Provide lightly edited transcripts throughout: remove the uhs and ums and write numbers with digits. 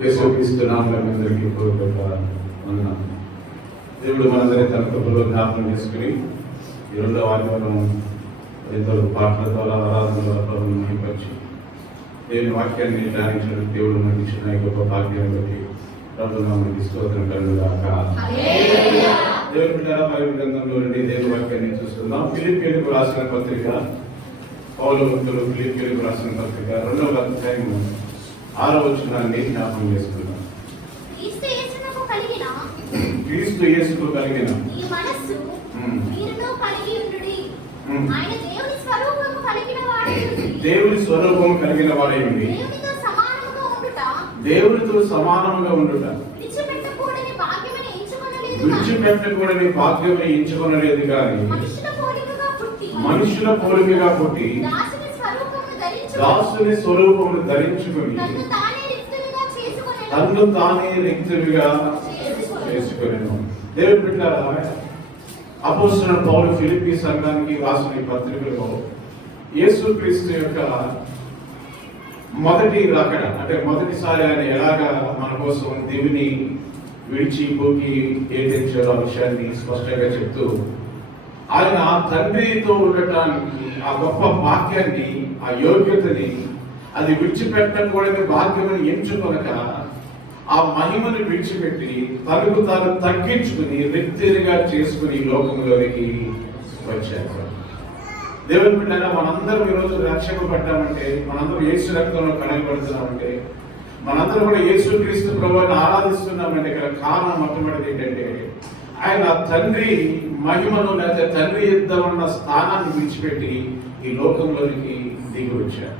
యేసుక్రీస్తు నామములో అందరికీ వందనాలు. దేవుడు మనందరి తన కృపలో జ్ఞాపకం చేసుకుని ఈ రెండవ ఆదివారం ఎంతో పాటల ద్వారా ఆరాధన ద్వారా మహిమపరిచి దేవుని వాక్యాన్ని ధ్యానించడం దేవుడు మనకి ఇచ్చిన గొప్ప భాగ్యాన్ని బట్టి ప్రభుత్వానికి స్తోత్రం కలుగుగాక. దేవుని బిడ్డలారా, బైబిల్ గ్రంథంలో నుండి దేవుని వాక్యాన్ని చూస్తున్నాం. ఫిలిప్పీయులకు రాసిన పత్రిక, పౌలు భక్తులు ఫిలిప్పీయులకు రాసిన పత్రిక 2వ అధ్యాయం 6వ వచనాన్ని జ్ఞాపకం చేసుకున్నాం. క్రీస్తు యేసుకు కలిగిన ఈ మనస్సు మీరులో కలిగి ఉండుడి. ఆయన దేవుని స్వరూపము కలిగిన వాడై ఉండి దేవునితో సమానముగా ఉండుట విడిచిపెట్టకూడని భాగ్యమని ఎంచుకొనలేదు కానీ మనుషుల పోలికగా పుట్టి దాసుని స్వరూపమును ధరించుకుని తన్ను తానే రిక్తునిగా చేసుకొనెను. దేవుని బిడ్డలారా, అపోస్తలుడైన పౌలు ఫిలిప్పీ సంఘానికి రాసిన ఈ పత్రికలో యేసుక్రీస్తు యొక్క మొదటి రాకడ, అంటే మొదటిసారి ఆయన ఎలాగా మన కోసం దేవుని విడిచి పోకి ఏటించారో ఆ విషయాన్ని స్పష్టంగా చెప్తూ, ఆయన తండ్రితో ఉండటానికి ఆ గొప్ప భాగ్యాన్ని, ఆ యోగ్యతని, అది విడిచిపెట్టకూడని భాగ్యమని ఎంచుకొనక ఆ మహిమను విడిచిపెట్టి తనకు తాను తగ్గించుకుని రిక్తిగా చేసుకుని లోకంలోనికి వచ్చారు. దేవుని బిడ్డలారా, మనందరం ఈరోజు రక్షింపబడ్డామంటే, మనందరం యేసు రక్తంలో కడగబడుతున్నామంటే, మనందరం కూడా యేసుక్రీస్తు ప్రభువుని ఆరాధిస్తున్నామంటే ఇక్కడ కారణం మొట్టమొదటి ఏంటంటే ఆయన తండ్రి మహిమను లేదా తండ్రి యుద్ధ ఉన్న స్థానాన్ని విడిచిపెట్టి ఈ లోకంలోనికి దిగి వచ్చారు.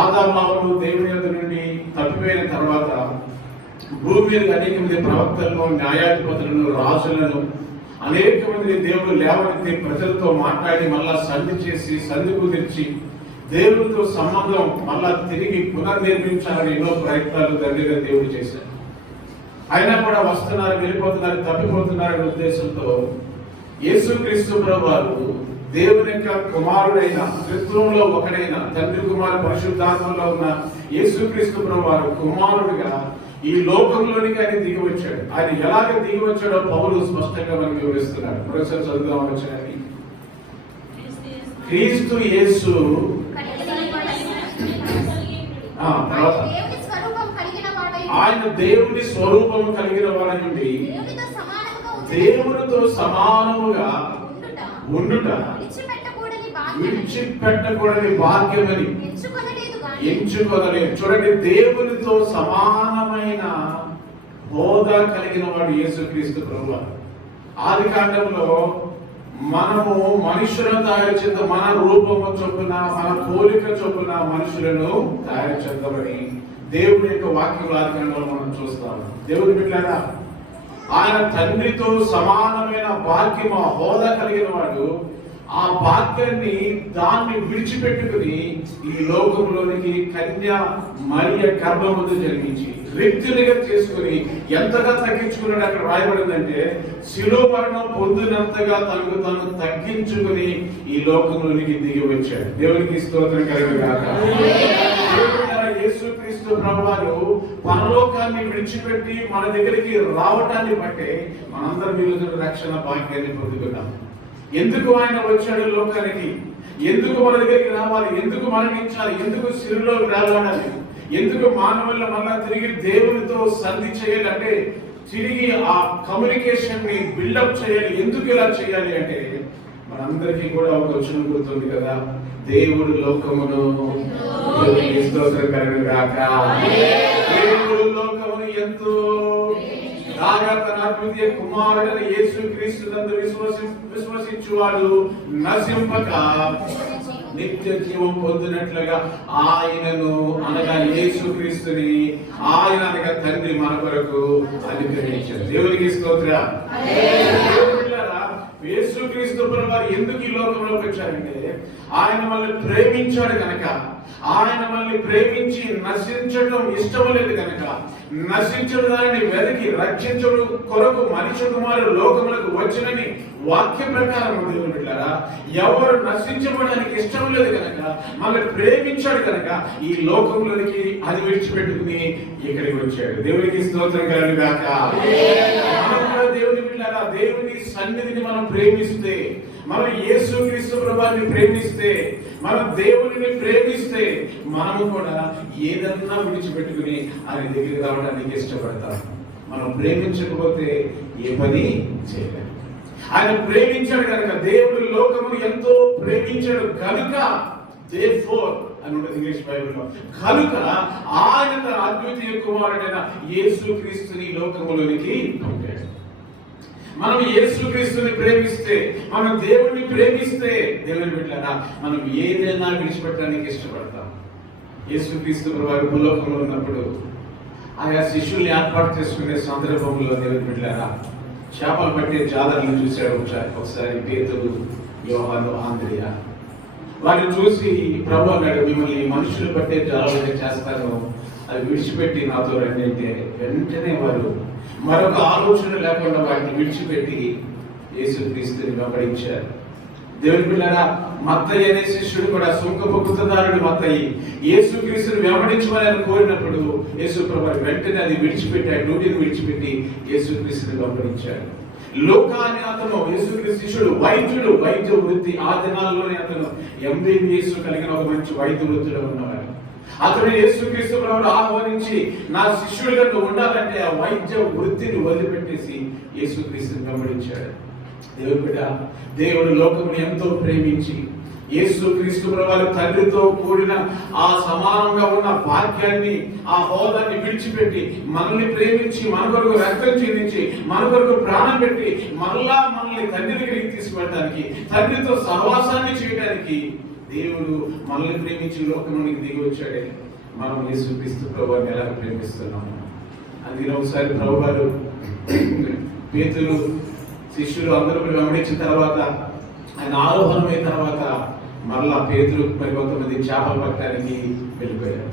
ఆదాము దేవుని యొద్ద నుండి తప్పిపోయిన తర్వాత భూమి మీద అనేక మంది ప్రవక్తలను, న్యాయాధిపతులను, రాజులను, అనేక మంది దేవుడు లేవనెత్తి ప్రజలతో మాట్లాడి మళ్ళా సంధి కుదిర్చి దేవుడితో సంబంధం మళ్ళా తిరిగి పునర్నిర్మించాలని ఎన్నో ప్రయత్నాలు తండ్రిగా దేవుడు చేశారు. అయినా కూడా వస్తున్నారు, వెళ్ళిపోతున్నారు, తప్పిపోతున్నారనే ఉద్దేశంతో యేసుక్రీస్తు ప్రభువారు దేవుని యొక్క కుమారుడైన, త్రిత్వంలో ఒకడైన తండ్రి కుమారు పరిశుద్ధాత్మలో ఉన్న యేసుక్రీస్తు ప్రభువారు కుమారుడిగా ఈ లోకంలోనికి ఆయన దిగి వచ్చాడు. ఆయన ఎలాగ దిగి వచ్చాడో పౌలు స్పష్టంగా మనకి వివరిస్తున్నాడు. ప్రొఫెసర్ చదువుదాం వచ్చాయని. క్రీస్తు యేసు ఆయన దేవుని స్వరూపము కలిగిన వాడై ఉండి దేవునితో సమానముగా ఉండుట విడిచిపెట్టకూడని భాగ్యమని ఎంచుకొనలేదు. చూడండి, దేవునితో సమానమైన హోదా కలిగిన వాడు యేసుక్రీస్తు ప్రభువు. ఆది కాండంలో మనము మనుషులను తయారు చేద్దాం, మన రూపము చొప్పున, మన పోలిక చొప్పున మనుషులను తయారు చేద్దామని దేవుని యొక్క వాక్యం ఆది కాండంలో మనం చూస్తాము. దేవుని బిడ్డలారా, ఆయన తండ్రితో సమానమైన భాగ్యం, ఆ హోదా కలిగిన వాడు. ఆ భాగ్యాన్ని దాన్ని విడిచిపెట్టుకుని ఈ లోకంలోనికి కన్యా మరియ గర్భమందు జన్మించి రిక్తునిగా చేసుకుని ఎంతగా తగ్గించుకున్నాడు అక్కడ రాయబడిందంటే, శిలువ మరణం పొందినంతగా తనకు తాను తగ్గించుకుని ఈ లోకంలోనికి దిగి వచ్చాడు. దేవునికి స్తోత్రం కలుగుగాక. యేసుక్రీస్తు ప్రభువారు పరలోకాన్ని విడిచిపెట్టి మన దగ్గరికి రావటాన్ని బట్టే మనందరం ఈరోజు రక్షణ భాగ్యాన్ని పొందుకున్నాం. ఎందుకు ఆయన వచ్చాడు లోకానికి? ఎందుకు మన దగ్గరికి రావాలి? ఎందుకు మరణించాలి? ఎందుకు శిలువలో వేలాడాలి? ఎందుకు మానవుల్లో మళ్ళా తిరిగి దేవునితో సంధి చేయాలి? అంటే తిరిగి ఆ కమ్యూనికేషన్ ని బిల్డప్ చేయాలి. ఎందుకు ఇలా చేయాలి అంటే మనందరికీ కూడా ఒక వచనం గుర్తుంది కదా, దేవుడు లోకమును దేవుడు లోకమును ఎంతో తన అద్వితీయ కుమారుడైన యేసుక్రీస్తునందు విశ్వసించువాడు నశింపక నిత్య జీవం పొందినట్లుగా ఆయనను, అనగా యేసుక్రీస్తుని, ఆయన అనగా తండ్రి మన కొరకు అనుగ్రహించారు. దేవునికి స్తోత్రం. యేసుక్రీస్తు ప్రభువారు ఎందుకు ఈ లోకంలోకి వచ్చారంటే ఆయన మనల్ని ప్రేమించాడు కనుక, ఆయన మనల్ని ప్రేమించి నశించడం ఇష్టం లేదు కనుక, నశించడం దానిని వెతికి రక్షించడం కొరకు మనిషి కుమారుడు లోకములకు వచ్చినని వాక్య ప్రకారం దేవుని బిడ్డలారా, ఎవరు నశించబడడానికి ఇష్టం లేదు కనుక, మనల్ని ప్రేమించాడు కనుక ఈ లోకంలోనికి అది విడిచిపెట్టుకుని ఇక్కడికి వచ్చాడు. దేవునికి స్తోత్రం కలుగును గాక. మనం కూడా దేవుని బిడ్డలారా, దేవుని సన్నిధిని మనం ప్రేమిస్తే, మనం యేసుక్రీస్తు ప్రభువుని ప్రేమిస్తే, మనం దేవునిని ప్రేమిస్తే, మనము కూడా ఏదన్నా విడిచిపెట్టుకుని ఆయన దగ్గరికి రావడానికి ఇష్టపడతాం. మనం ప్రేమించకపోతే ఏ పని చేయలేము. ఆయన ప్రేమించాడు కనుక, దేవుడు లోకమును ఎంతో ప్రేమించాడు కనుక, therefore అని ఉంటుంది ఇంగ్లీష్ బైబిల్లో, కనుక ఆయన తన అద్వితీయ కుమారుడైన యేసుక్రీస్తుని లోకములోనికి పంపాడు. మనం యేసుక్రీస్తుని ప్రేమిస్తే, మనం దేవుడిని ప్రేమిస్తే, దేవుని బిడ్డలారా, మనం ఏదైనా విడిచిపెట్టడానికి ఇష్టపడతాం. యేసుక్రీస్తు ప్రభువు భూలోకంలో ఉన్నప్పుడు ఆయా శిష్యుల్ని ఏర్పాటు చేసుకునే సందర్భంలో దేవుని బిడ్డలారా, చేపలు పట్టే జాలర్లను చూశాడు ఒకసారి పేతురు, యోహాను, ఆంద్రియా. వారిని చూసి ప్రభు అన్నాడు, మిమ్మల్ని మనుషులు పట్టే జాలర్లుగా చేస్తాను, అది విడిచిపెట్టి నాతో రండి అంటే వెంటనే వారు మరొక ఆలోచన లేకుండా వాటిని విడిచిపెట్టి యేసుక్రీస్తుని వెంబడించారు. దేవుని పిల్లరా, మత్తయి అనే శిష్యుడు కూడా, సుంకపు గుత్తదారుడు మత్తయి, యేసుక్రీస్తుని వెంబడించమని ఆయన కోరినప్పుడు యేసు ప్రభువు వెంటనే అది విడిచిపెట్టాడు, డ్యూటీని విడిచిపెట్టి యేసుక్రీస్తుని వెంబడించాడు. లోకా అనే అతను యేసుక్రీస్తు శిష్యుడు, వైద్యుడు, వైద్య వృత్తి. ఆ దినాల్లోనే అతను MBBS కలిగిన ఒక మంచి వైద్య వృత్తిలో ఉన్నవాడు. అతను యేసుక్రీస్తు ప్రభువును ఆహ్వానించి, నా శిష్యుడిగా నువ్వు ఉండాలంటే ఆ వైద్య వృత్తిని వదిలిపెట్టేసి యేసుక్రీస్తుని వెంబడించాడు. దేవుడు బిడ్డ, దేవుడు లోకమును ఎంతో ప్రేమించి యేసుక్రీస్తు ప్రభువు తండ్రితో కూడిన ఆ సమానంగా ఉన్న భాగ్యాన్ని, ఆ హోదాన్ని విడిచిపెట్టి మనల్ని ప్రేమించి, మన కొరకు రక్తం చెందించి, మన కొరకు ప్రాణం పెట్టి మళ్ళా మనల్ని తండ్రి దగ్గరికి తీసుకువెళ్ళడానికి, తండ్రితో సహవాసాన్ని చేయడానికి దేవుడు మనల్ని ప్రేమించి లోకంలోనికి దిగి వచ్చాడే. మనం యేసుక్రీస్తు ప్రభువుని ఎలా ప్రేమిస్తున్నాము? అందుకని ఒకసారి ప్రభు గారు పేతురు శిష్యులు అందరూ వెంబడించిన తర్వాత, ఆయన ఆరోహణమైన తర్వాత మరలా పేతురు మరి కొంతమంది చేపలు పట్టడానికి వెళ్ళిపోయారు.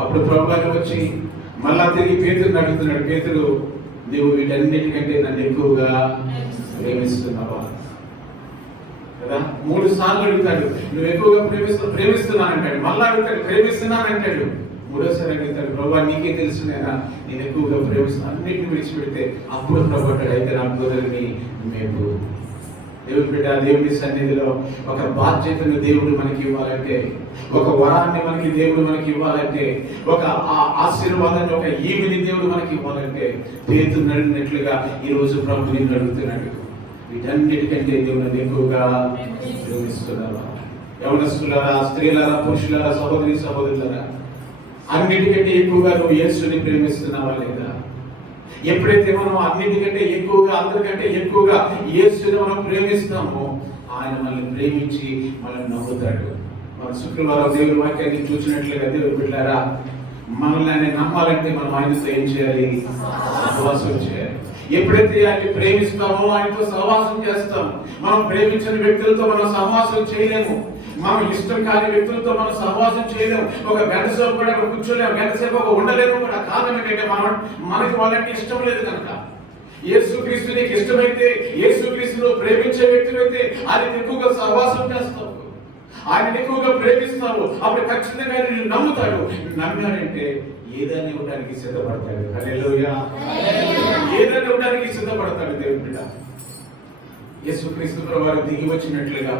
అప్పుడు ప్రభు గారు వచ్చి మళ్ళా తిరిగి పేతురుని అడుగుతున్నాడు, పేతురు, నువ్వు వీటన్నిటికంటే నన్ను ఎక్కువగా ప్రేమిస్తున్నావా? కదా, 3 సార్లు అడుగుతాడు, నువ్వు ఎక్కువగా ప్రేమిస్తున్నానంటాడు. మళ్ళా అడుగుతాడు, ప్రేమిస్తున్నానంటాడు. 3వసారి అడుగుతాడు, ప్రభు నీకే తెలుసు నేను ఎక్కువగా ప్రేమిస్తున్నాను. అన్నిటిని విడిచిపెడితే అప్పుడు ప్రభు అంటాడు, అయితే నా కుదరిని మేము. దేవుడి బిడ్డ, దేవుడి సన్నిధిలో ఒక బాధ్యతను దేవుడు మనకి ఇవ్వాలంటే, ఒక వరాన్ని మనకి దేవుడు మనకి ఇవ్వాలంటే, ఒక ఆశీర్వాదాన్ని, ఒక ఈవిని దేవుడు మనకి ఇవ్వాలంటే, పేతురు నడినట్లుగా ఈ రోజు ప్రభు నిన్ను అడుగుతున్నాడు, వీటన్నిటికంటే దేవుని ఎక్కువగా ప్రేమిస్తున్నారా? యవనస్తులారా, స్త్రీలారా, పురుషులారా, సహోదరి సహోదరులారా, అన్నిటికంటే ఎక్కువగా నువ్వు యేసుని ప్రేమిస్తున్నావా లేదా? ఎప్పుడైతే మనం అన్నిటికంటే ఎక్కువగా, అందరికంటే ఎక్కువగా యేసుని మనం ప్రేమిస్తామో, ఆయన మనల్ని ప్రేమించి మనల్ని నమ్ముతాడు. మన శుక్రవారం దేవుని వాక్యాన్ని చూసినట్లుగా దేవుడు బిడ్డలారా, మనల్ని ఆయన నమ్మాలంటే మనం ఆయనతో ఏం చేయాలి? సహవాసం చేయాలి. ఎప్పుడైతే ఆయన్ని ప్రేమిస్తామో ఆయనతో సహవాసం చేస్తాం. మనం ప్రేమించిన వ్యక్తులతో మనం సహవాసం చేయలేము. మనం ఇష్టం కాని వ్యక్తులతో మనం సహవాసం చేయలేము. ఒక గంట సేపు కూడా కూర్చోలేము, గంట సేపు ఒక ఉండలేము కూడా. కారణం ఏంటంటే మనకి వాళ్ళంటే ఇష్టం లేదు కనుక. యేసుక్రీస్తు నీకు ఇష్టమైతే, యేసుక్రీస్తును ప్రేమించే వ్యక్తులైతే ఆయన ఎక్కువగా సహవాసం చేస్తావు, ఆయన ఎక్కువగా ప్రేమిస్తావు. అప్పుడు ఖచ్చితంగా నేను నమ్ముతాడు. నమ్మాడంటే ఏదైనా ఇవ్వడానికి సిద్ధపడతాడు. హల్లెలూయా. ఏదైనా ఇవ్వడానికి సిద్ధపడతాడు దేవుని బిడ్డ. యేసుక్రీస్తు ప్రభువు దిగి వచ్చినట్లుగా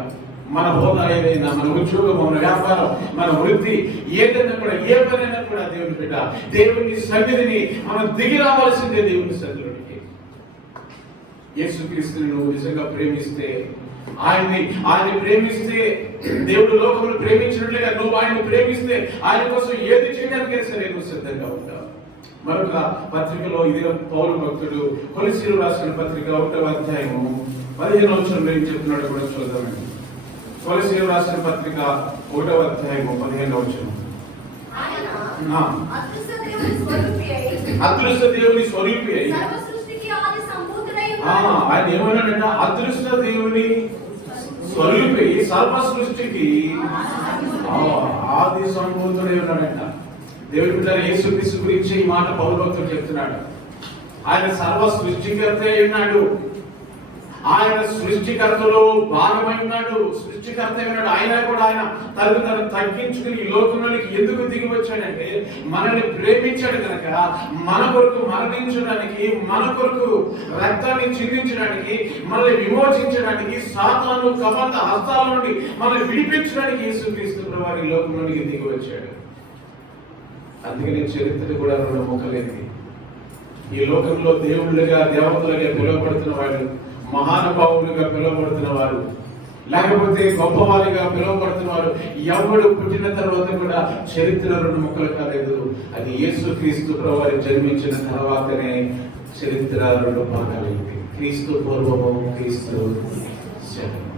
మన హోదా ఏదైనా, మన ఉద్యోగం, మన వ్యాపారం, మన వృత్తి ఏదైనా కూడా, ఏ పనైనా కూడా దేవుని బిడ్డ, దేవుని సన్నిధిని మనం దిగి రావాల్సిందే. దేవుని సన్నిధిలోనికి యేసుక్రీస్తుని నువ్వు నిజంగా ప్రేమిస్తే, ఆయన్ని ప్రేమిస్తే, దేవుడు లోకమును ప్రేమించినట్లుగా నువ్వు ఆయన్ని ప్రేమిస్తే, ఆయన కోసం ఏది చేయడానికైనా సరే నువ్వు సిద్ధంగా ఉంటావు. మరొక పత్రికలో ఇదే పౌలు భక్తుడు కొలస్సీయులకు రాసిన పత్రిక 1వ అధ్యాయము 15వ వచనంలో ఏం చెప్తున్నాడో కూడా చూద్దామండి. కొలస్సీయులకు రాసిన పత్రిక 1వ అధ్యాయము 15వ వచనం. అదృశ్య దేవుని స్వరూపి అయి ఆయన ఏమన్నాడంటే అదృష్ట దేవుని స్వరూపి సర్వ సృష్టికి ఆది సంభూతుడే ఉన్నాడంట. దేవుడి బిడ్డ యేసుక్రీస్తు గురించి ఈ మాట పౌలు భక్తుడు చెప్తున్నాడు. ఆయన సర్వ సృష్టికర్త ఉన్నాడు. ఆయన సృష్టికర్తలో భాగమై ఉన్నాడు. సృష్టికర్త ఉన్నాడు. ఆయన కూడా ఆయన తను తగ్గించుకుని ఈ లోకంలోకి ఎందుకు దిగి వచ్చాడంటే మనల్ని ప్రేమించాడు కనుక, మన కొరకు మరణించడానికి, మన కొరకు రక్తాన్ని చిందించడానికి, మనల్ని విమోచించడానికి, సాతాను కపట హస్తాల నుండి మనల్ని విడిపించడానికి యేసుక్రీస్తు ప్రభువు ఈ లోకంలోకి దిగి వచ్చాడు. అందుకని చరిత్ర కూడా రెండు ముక్కలేంది. ఈ లోకంలో దేవుళ్ళుగా దేవతలుగా పిలువబడుతున్న వాడు, మహానుభావులుగా పిలువబడుతున్న వారు, లేకపోతే గొప్పవారిగా పిలువబడుతున్న వారు ఎవడు పుట్టిన తర్వాత కూడా చరిత్ర రెండు ముక్కలు కాలేదు. అది యేసుక్రీస్తు ప్రభువు జన్మించిన తర్వాతనే చరిత్ర రెండు భాగాలైంది. క్రీస్తు పూర్వము, క్రీస్తు శకము.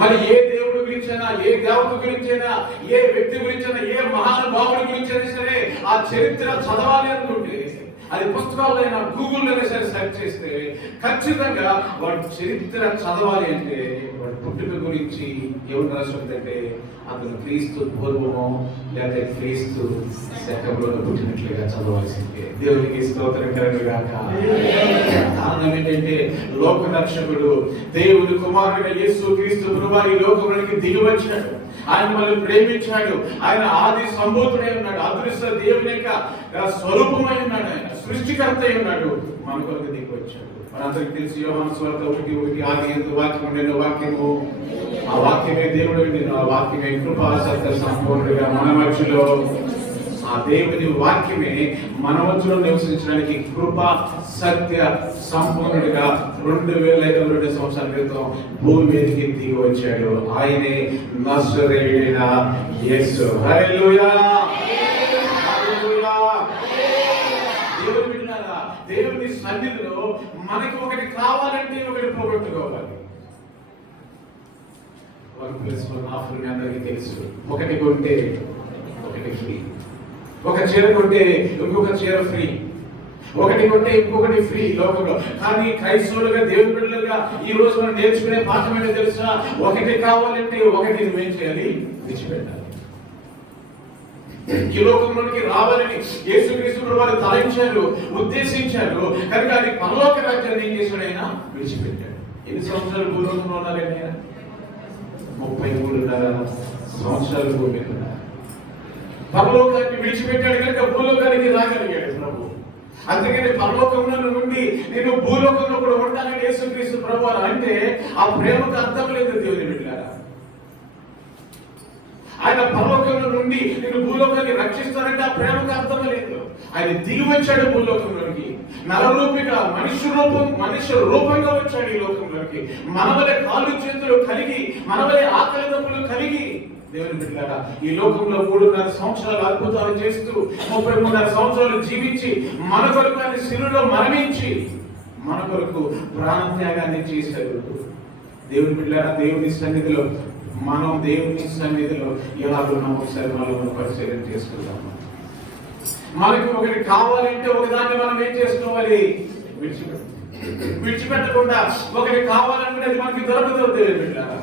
మరి ఏ దేవుడి గురించైనా, ఏ దేవత గురించైనా, ఏ వ్యక్తి గురించైనా, ఏ మహానుభావుడి గురించైనా సరే ఆ చరిత్ర చదవాలి అనుకుంటే అది పుస్తకాలైనా గూగుల్లోనే సరే సెర్చ్ చేస్తే ఖచ్చితంగా వాడి చరిత్ర చదవాలి అంటే వాడి పుట్టుక గురించి ఎవరు రాసుకుంటే అతను క్రీస్తు పూర్వము లేదా క్రీస్తు శకంలో పుట్టినట్లుగా చదవాల్సిందే. దేవునికి స్తోత్రం కలుగుగాక. కారణం ఏంటంటే లోక రక్షకుడు దేవుని కుమారుడు యేసు క్రీస్తు ప్రభువు ఈ లోకంలోకి దిగి వచ్చాడు. ఆయన మనల్ని ప్రేమించాడు. ఆయన ఆది సంభూతుడై ఉన్నాడు. అదృష్ట దేవుని యొక్క స్వరూపమై ఉన్నాడు. ఆయన సృష్టికర్త అయి ఉన్నాడు. మన కొరకు దిగి వచ్చాడు. మనందరికి తెలిసి యోహాను సువార్త 1:1 ఆది యందు వాక్యము ఉండెను, వాక్యము ఆ వాక్యమే దేవుడు ఉండెను, ఆ వాక్యమే కృపా సత్య సంపూర్ణుడిగా మన మధ్యలో, ఆ దేవుని వాక్యమే మన మధ్యలో నివసించడానికి కృప సత్య సంపూర్ణుడిగా 2500 సంవత్సరాల క్రితం భూమి మీదకి దిగి వచ్చాడు. ఆయనే నజరేయుడైన యేసు. హల్లెలూయా. దేవుని సన్నిధిలో మనకి ఒకటి కావాలంటే ఒకటి పోగొట్టుకోవాలి. ఒక ప్లస్ వన్ ఆఫర్ మీ అందరికీ తెలుసు. ఒకటి కొంటే ఒకటి ఫ్రీ. ఒక చీర కొంటే ఇంకొక చీర ఫ్రీ. ఒకటి కొంటే ఇంకొకటి ఫ్రీ లోకంలో. కానీ క్రైస్తవులుగా దేవుని బిడ్డలుగా ఈ రోజు మనం నేర్చుకునే పాఠం ఏంటో తెలుసా? ఒకటి కావాలంటే ఒకటి నువ్వేం చేయాలి? విడిచిపెట్టాలి. ఈ లోకంలోనికి రావాలని యేసుక్రీస్తు వారు తలంచారు, ఉద్దేశించారు. కనుక అది పరలోక రాజ్యాన్ని ఏం చేశాడు? ఆయన విడిచిపెట్టాడు. ఎన్ని సంవత్సరాలు భూలోకంలో ఉన్నారండి? ఆయన 33.5 సంవత్సరాలు భూమి మీద ఉన్నారు. పరలోకాన్ని విడిచిపెట్టాడు కనుక భూలోకానికి రాగలిగాడు ప్రభు. అందుకని పరలోకంలో నుండి నేను భూలోకంలో కూడా ఉంటానని యేసుక్రీస్తు ప్రభువు అంటే ఆ ప్రేమకు అర్థం లేదు దేవుని బిడ్డలారా. ఆయన పరలోకంలో నుండి నేను భూలోకాన్ని రక్షిస్తానంటే ఆ ప్రేమకు అర్థం లేదు. ఆయన దిగి వచ్చాడు భూలోకంలోకి. నరరూపిగా మనుష్య రూపంగా వచ్చాడు ఈ లోకంలోకి. మనవలే కాళ్ళు చేతులు కలిగి, మనవలే ఆకలి దప్పులు కలిగి దేవుని బిడ్డలారా ఈ లోకంలో 3.5 సంవత్సరాలు అద్భుతాలు చేస్తూ 33.5 సంవత్సరాలు జీవించి మన కొరకు ఆయన శిలువలో మరణించి మన కొరకు ప్రాణత్యాగాన్ని చేశాడు. దేవుని బిడ్డలారా దేవుని సన్నిధిలో మనం దేవుని సన్నిధిలో ఎలాగున్నామో ఒకసారి మనం పరిశీలన చేసుకుందాము. మనకి ఒకటి కావాలంటే ఒకదాన్ని మనం ఏం చేసుకోవాలి? విడిచిపెట్టకుండా ఒకటి కావాలంటే అది మనకి దొరకదు దేవుని బిడ్డలారా.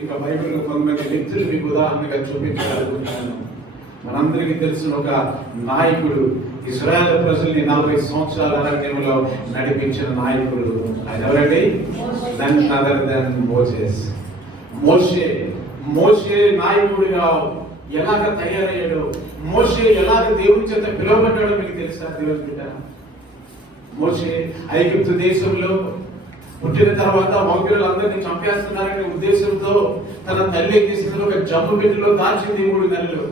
ఇక బైబిల్లో కొంతమంది వ్యక్తులు మీకు ఉదాహరణగా చూపించాలనుకుంటున్నాను. మనందరికీ తెలిసిన ఒక నాయకుడు, ఇశ్రాయేలు ప్రజల్ని 40 సంవత్సరాల అరణ్యంలో నడిపించిన నాయకుడు. ఆయన ఎవరండి? None other than Moses. Moshe నాయకుడిగా ఎలాగ తయారయ్యాడు, మోషే ఎలాగ దేవుని చేత పిలువబడ్డాడో మీకు తెలుసా? దేవుని బిడ్డ మోషే ఐగుప్తు దేశంలో పుట్టిన తర్వాత మగపిల్లలందరినీ చంపేస్తున్నారనే ఉద్దేశంతో తన తల్లి చేసిన ఒక జమ్ము పెట్టిలో దాచింది 3 నెలలు.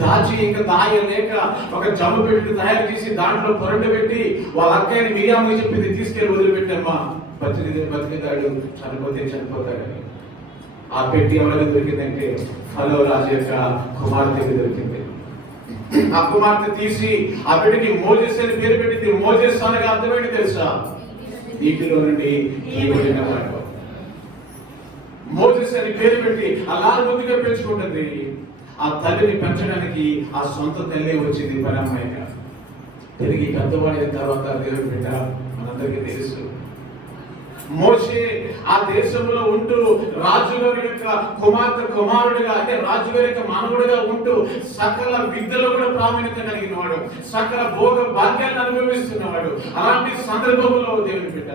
దాచి ఇంకా దాయలేక ఒక జమ్ము పెట్టి తయారు చేసి దాంట్లో పొరటు పెట్టి వాళ్ళ అక్కయ్యని మిరియాము చెప్పింది తీసుకెళ్లి వదిలిపెట్టమ్మా, బతికితాడు, చనిపోతే చనిపోతాడని. ఆ పెట్టి ఎవరికి దొరికిందంటే ఫలో రాజు యొక్క కుమార్తెకి దొరికింది. ఆ కుమార్తె తీసి ఆ బిడ్డకి మోజెస్ అని పేరు పెట్టింది. మోజెస్ అనగా అర్థమేంటి తెలుసా? నీటిలో నుండి తీయబడిన వాడు. మోజెస్ అని పేరు పెట్టి అలా ముందుగా పెంచుకుంటుంది. ఆ తల్లిని పెంచడానికి ఆ సొంత తల్లి వచ్చింది పరమ్మాయిగా. తిరిగి పెద్దవాడిన తర్వాత దేవుని బిడ్డ అందరికీ తెలుసు. మోషే ఆ దేశంలో ఉంటూ రాజుగారి యొక్క కుమారుడిగా, అంటే రాజుగారి యొక్క మానవుడిగా ఉంటూ సకల విద్యలో కూడా ప్రావీణ్యత కలిగిన వాడు, సకల భోగ భాగ్యాన్ని అనుభవిస్తున్నవాడు. అలాంటి సందర్భంలో దేవుని బిడ్డ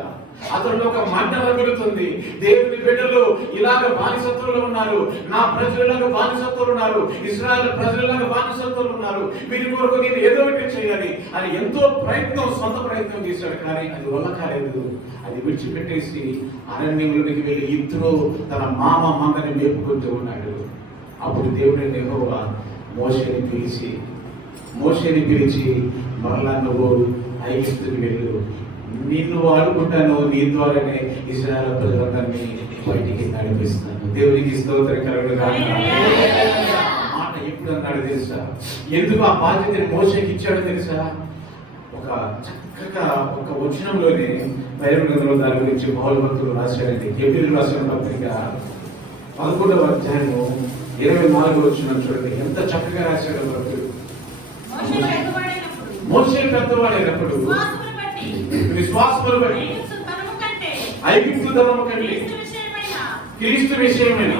అతను ఒక మంట రగులుతుంది. దేవుని బిడ్డలు ఇలాగ బానిసత్వంలో ఉన్నారు, నా ప్రజలకు బానిసత్వం ఉన్నారు, ఇశ్రాయేలు ప్రజలకు బానిసత్వం ఉన్నారు, వీరి కొరకు నేను ఏదో ఒకటి చేయాలి అని ఎంతో సొంత ప్రయత్నం చేశాడు. కానీ అది వల్ల కాలేదు. అది విడిచిపెట్టేసి అరణ్యంలోనికి వెళ్ళి ఇద్దరు తన మామ మందని మేపుకుంటూ ఉన్నాడు. అప్పుడు దేవుని యెహోవా మోషేని పిలిచి మరలా నువ్వు ఐగుప్తుకి వెళ్ళు, నిన్ను వాడుకుంటాను, నీ ద్వారానే ఇశ్రాయేలు ప్రజలందరినీ బయటికి నడిపిస్తాను. దేవునికి స్తోత్రం కలుగును గాక. మాట ఎప్పుడు అన్నాడు తెలుసా? ఎందుకు ఆ బాధ్యతని మోషేకి ఇచ్చాడో తెలుసా? ఒక చక్కగా ఒక వచనంలోనే బైబిల్ గ్రంథంలో దాని గురించి పౌలు భక్తులు రాశాడండి. హెబ్రీయులకు రాసిన పత్రిక 11వ అధ్యాయము 24వ వచనం చూడండి, ఎంత చక్కగా రాశాడో భక్తుడు. మోషే పెద్దవాడైనప్పుడు విశ్వాసమును బట్టి ఐగుప్తు ధనము కంటే క్రీస్తు విషయమైన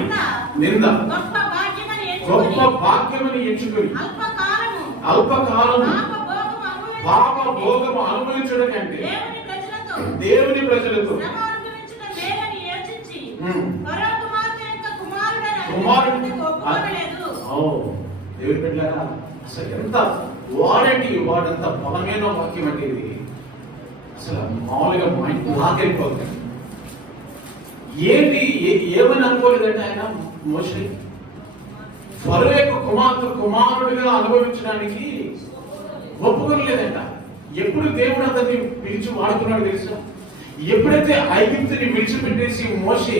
నింద గొప్ప భాగ్యమని ఎంచుకొని అల్పకాలము పాప భోగము అనుభవించడం కంటే దేవుని ప్రజలతో దేవుని బిడ్డలారా, అసలు ఎంత వాడంత బలమైన వాక్యం అంటే ఇది. అసలు మామూలుగా మైండ్ బ్లాక్ అయిపోతుంది. ఏమని అనుకోలేదంటే ఆయన మోషే ఫరో యొక్క కుమారుడిగా అనుభవించడానికి ఒప్పుకోలేదంట. ఎప్పుడు దేవుడు అతన్ని పిలిచి వాడుకున్నాడు తెలుసా? ఎప్పుడైతే ఐగుప్తుని విడిచిపెట్టేసి మోషే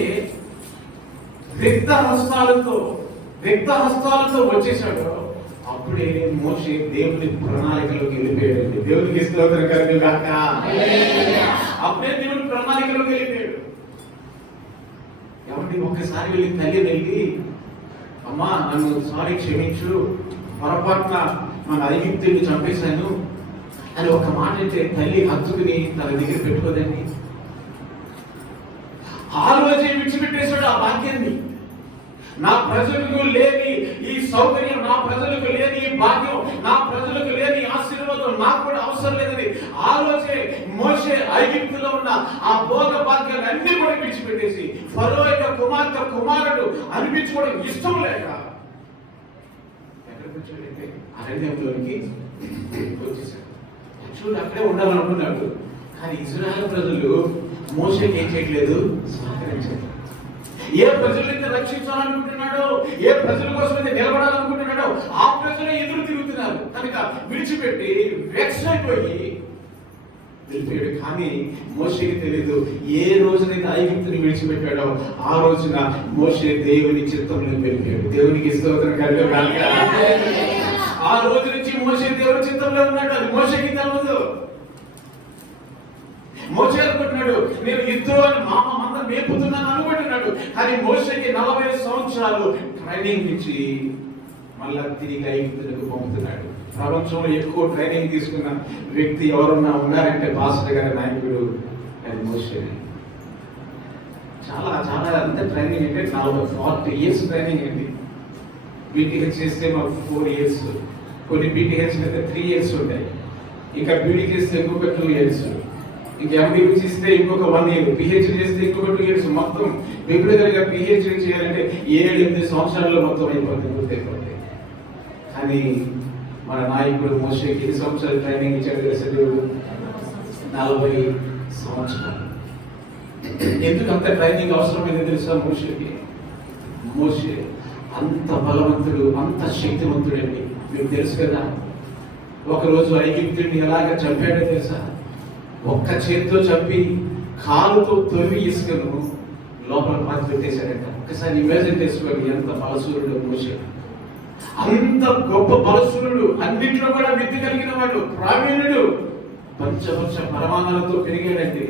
రిక్త హస్తాలతో వచ్చేసాడో అప్పుడే మోషే దేవుని ప్రణాళికలోకి వెళ్ళిపోయాడు. దేవునికి స్తోత్రం కలుగును గాక. అప్పుడే దేవుని ప్రణాళికలోకి వెళ్ళిపోయాడు. ఎవరి ఒక్కసారి వెళ్ళి అమ్మా నన్ను సారీ క్షమించు, పొరపాటున మన ఐగుప్తుని చంపేశాను అని ఒక మాట అంటే తల్లి హత్తుకుని తన దగ్గర పెట్టుకోదండి. ఆ రోజే విడిచిపెట్టేశాడు ఆ భాగ్యాన్ని. నా ప్రజలకు లేని ఈ సౌకర్యం, నా ప్రజలకు లేని ఈ భాగ్యం, నా ప్రజలకు లేని ఆశీర్వాదం నాకు కూడా అవసరం లేదని ఆ రోజే మోషే ఐగుప్తులో ఉన్న ఆ భోగ భాగ్యాలు అన్ని కూడా విడిచిపెట్టేసి ఫరో యొక్క కుమారుడు అనిపించుకోవడం ఇష్టం లేక ఎక్కడికి వచ్చాడంటే అరణ్యంలోనికి వచ్చేసాడు. యాక్చువల్లీ అక్కడే ఉండాలనుకున్నాడు. కానీ ఇశ్రాయేలు ప్రజలు మోషేకి ఏం చేయట్లేదు, సహకరించారు. ఏ ప్రజలైతే రక్షించాలనుకుంటున్నాడో, ఏ ప్రజల కోసం అయితే నిలబడాలనుకుంటున్నాడో ఆ ప్రజలే ఎదురు తిరుగుతున్నారు. కనుక విడిచిపెట్టి వెక్స్ అయిపోయి వెళ్ళిపోయాడు. కానీ మోషేకి తెలియదు, ఏ రోజునైతే ఐగుప్తుని విడిచిపెట్టాడో ఆ రోజున మోషే దేవుని చిత్తంలోకి వెళ్ళిపోయాడు. దేవునికి స్తోత్రం కలుగును గాక. ఆ రోజు నుంచి మోషే దేవుని చిత్తంలో ఉన్నాడు. అది మోషేకి తెలియదు. మోషే అనుకుంటున్నాడు నేను ఇద్దరు మామ మంద మేపుతున్నాను అనుకుంటున్నాడు. కానీ మోషేకి 40 సంవత్సరాలు ట్రైనింగ్ ఇచ్చి మళ్ళా తిరిగి ఐగుప్తులకు పంపుతున్నాడు. ప్రపంచంలో ఎక్కువ ట్రైనింగ్ తీసుకున్న వ్యక్తి ఎవరన్నా ఉన్నారంటే పాస్టర్ గారి నాయకుడు అది మోషే. చాలా అంత ట్రైనింగ్ అంటే 40 ఇయర్స్ ట్రైనింగ్ అండి. బీటీహెచ్ చేస్తే మాకు 4 ఇయర్స్, కొన్ని బీటీహెచ్ అయితే 3 ఇయర్స్ ఉంటాయి, ఇంకా బీడీ చేస్తే ఇంకొక 2 ఇయర్స్, ఇంకా ఎంబీబీ చేస్తే ఇంకొక 1 ఇయర్, పిహెచ్డీ చేస్తే ఇంకొక 2 ఇయర్స్. మొత్తం రెగ్యులర్గా పిహెచ్డీ చేయాలంటే 7-8 సంవత్సరాల్లో మొత్తం పూర్తయిపోతుంది. కానీ మన నాయకుడు మోషేకి 8 సంవత్సరాలు ట్రైనింగ్ ఇచ్చాడు కదా దేవుడు, 40 సంవత్సరాలు. ఎందుకు అంత ట్రైనింగ్ అవసరమైంది తెలుసా మోషేకి? మోషే అంత బలవంతుడు, అంత శక్తివంతుడండి. మీకు తెలుసు కదా, ఒకరోజు ఐగుప్తుడిని ఎలాగ చంపాడో తెలుసా? ఒక్క చేతితో చంపి కాలుతో తొలివి ఇసుకను లోపల పాతి పెట్టేశాడంట. ఒకసారి ఇమాజిన్ చేసుకోండి, ఎంత బలసూరుడు మోషే. అంత గొప్ప బలసూరుడు, అన్నింటిలో కూడా విద్య కలిగిన వాడు, ప్రావీణ్యుడు, పంచవర్ష పరమాణాలతో పెరిగాడండి.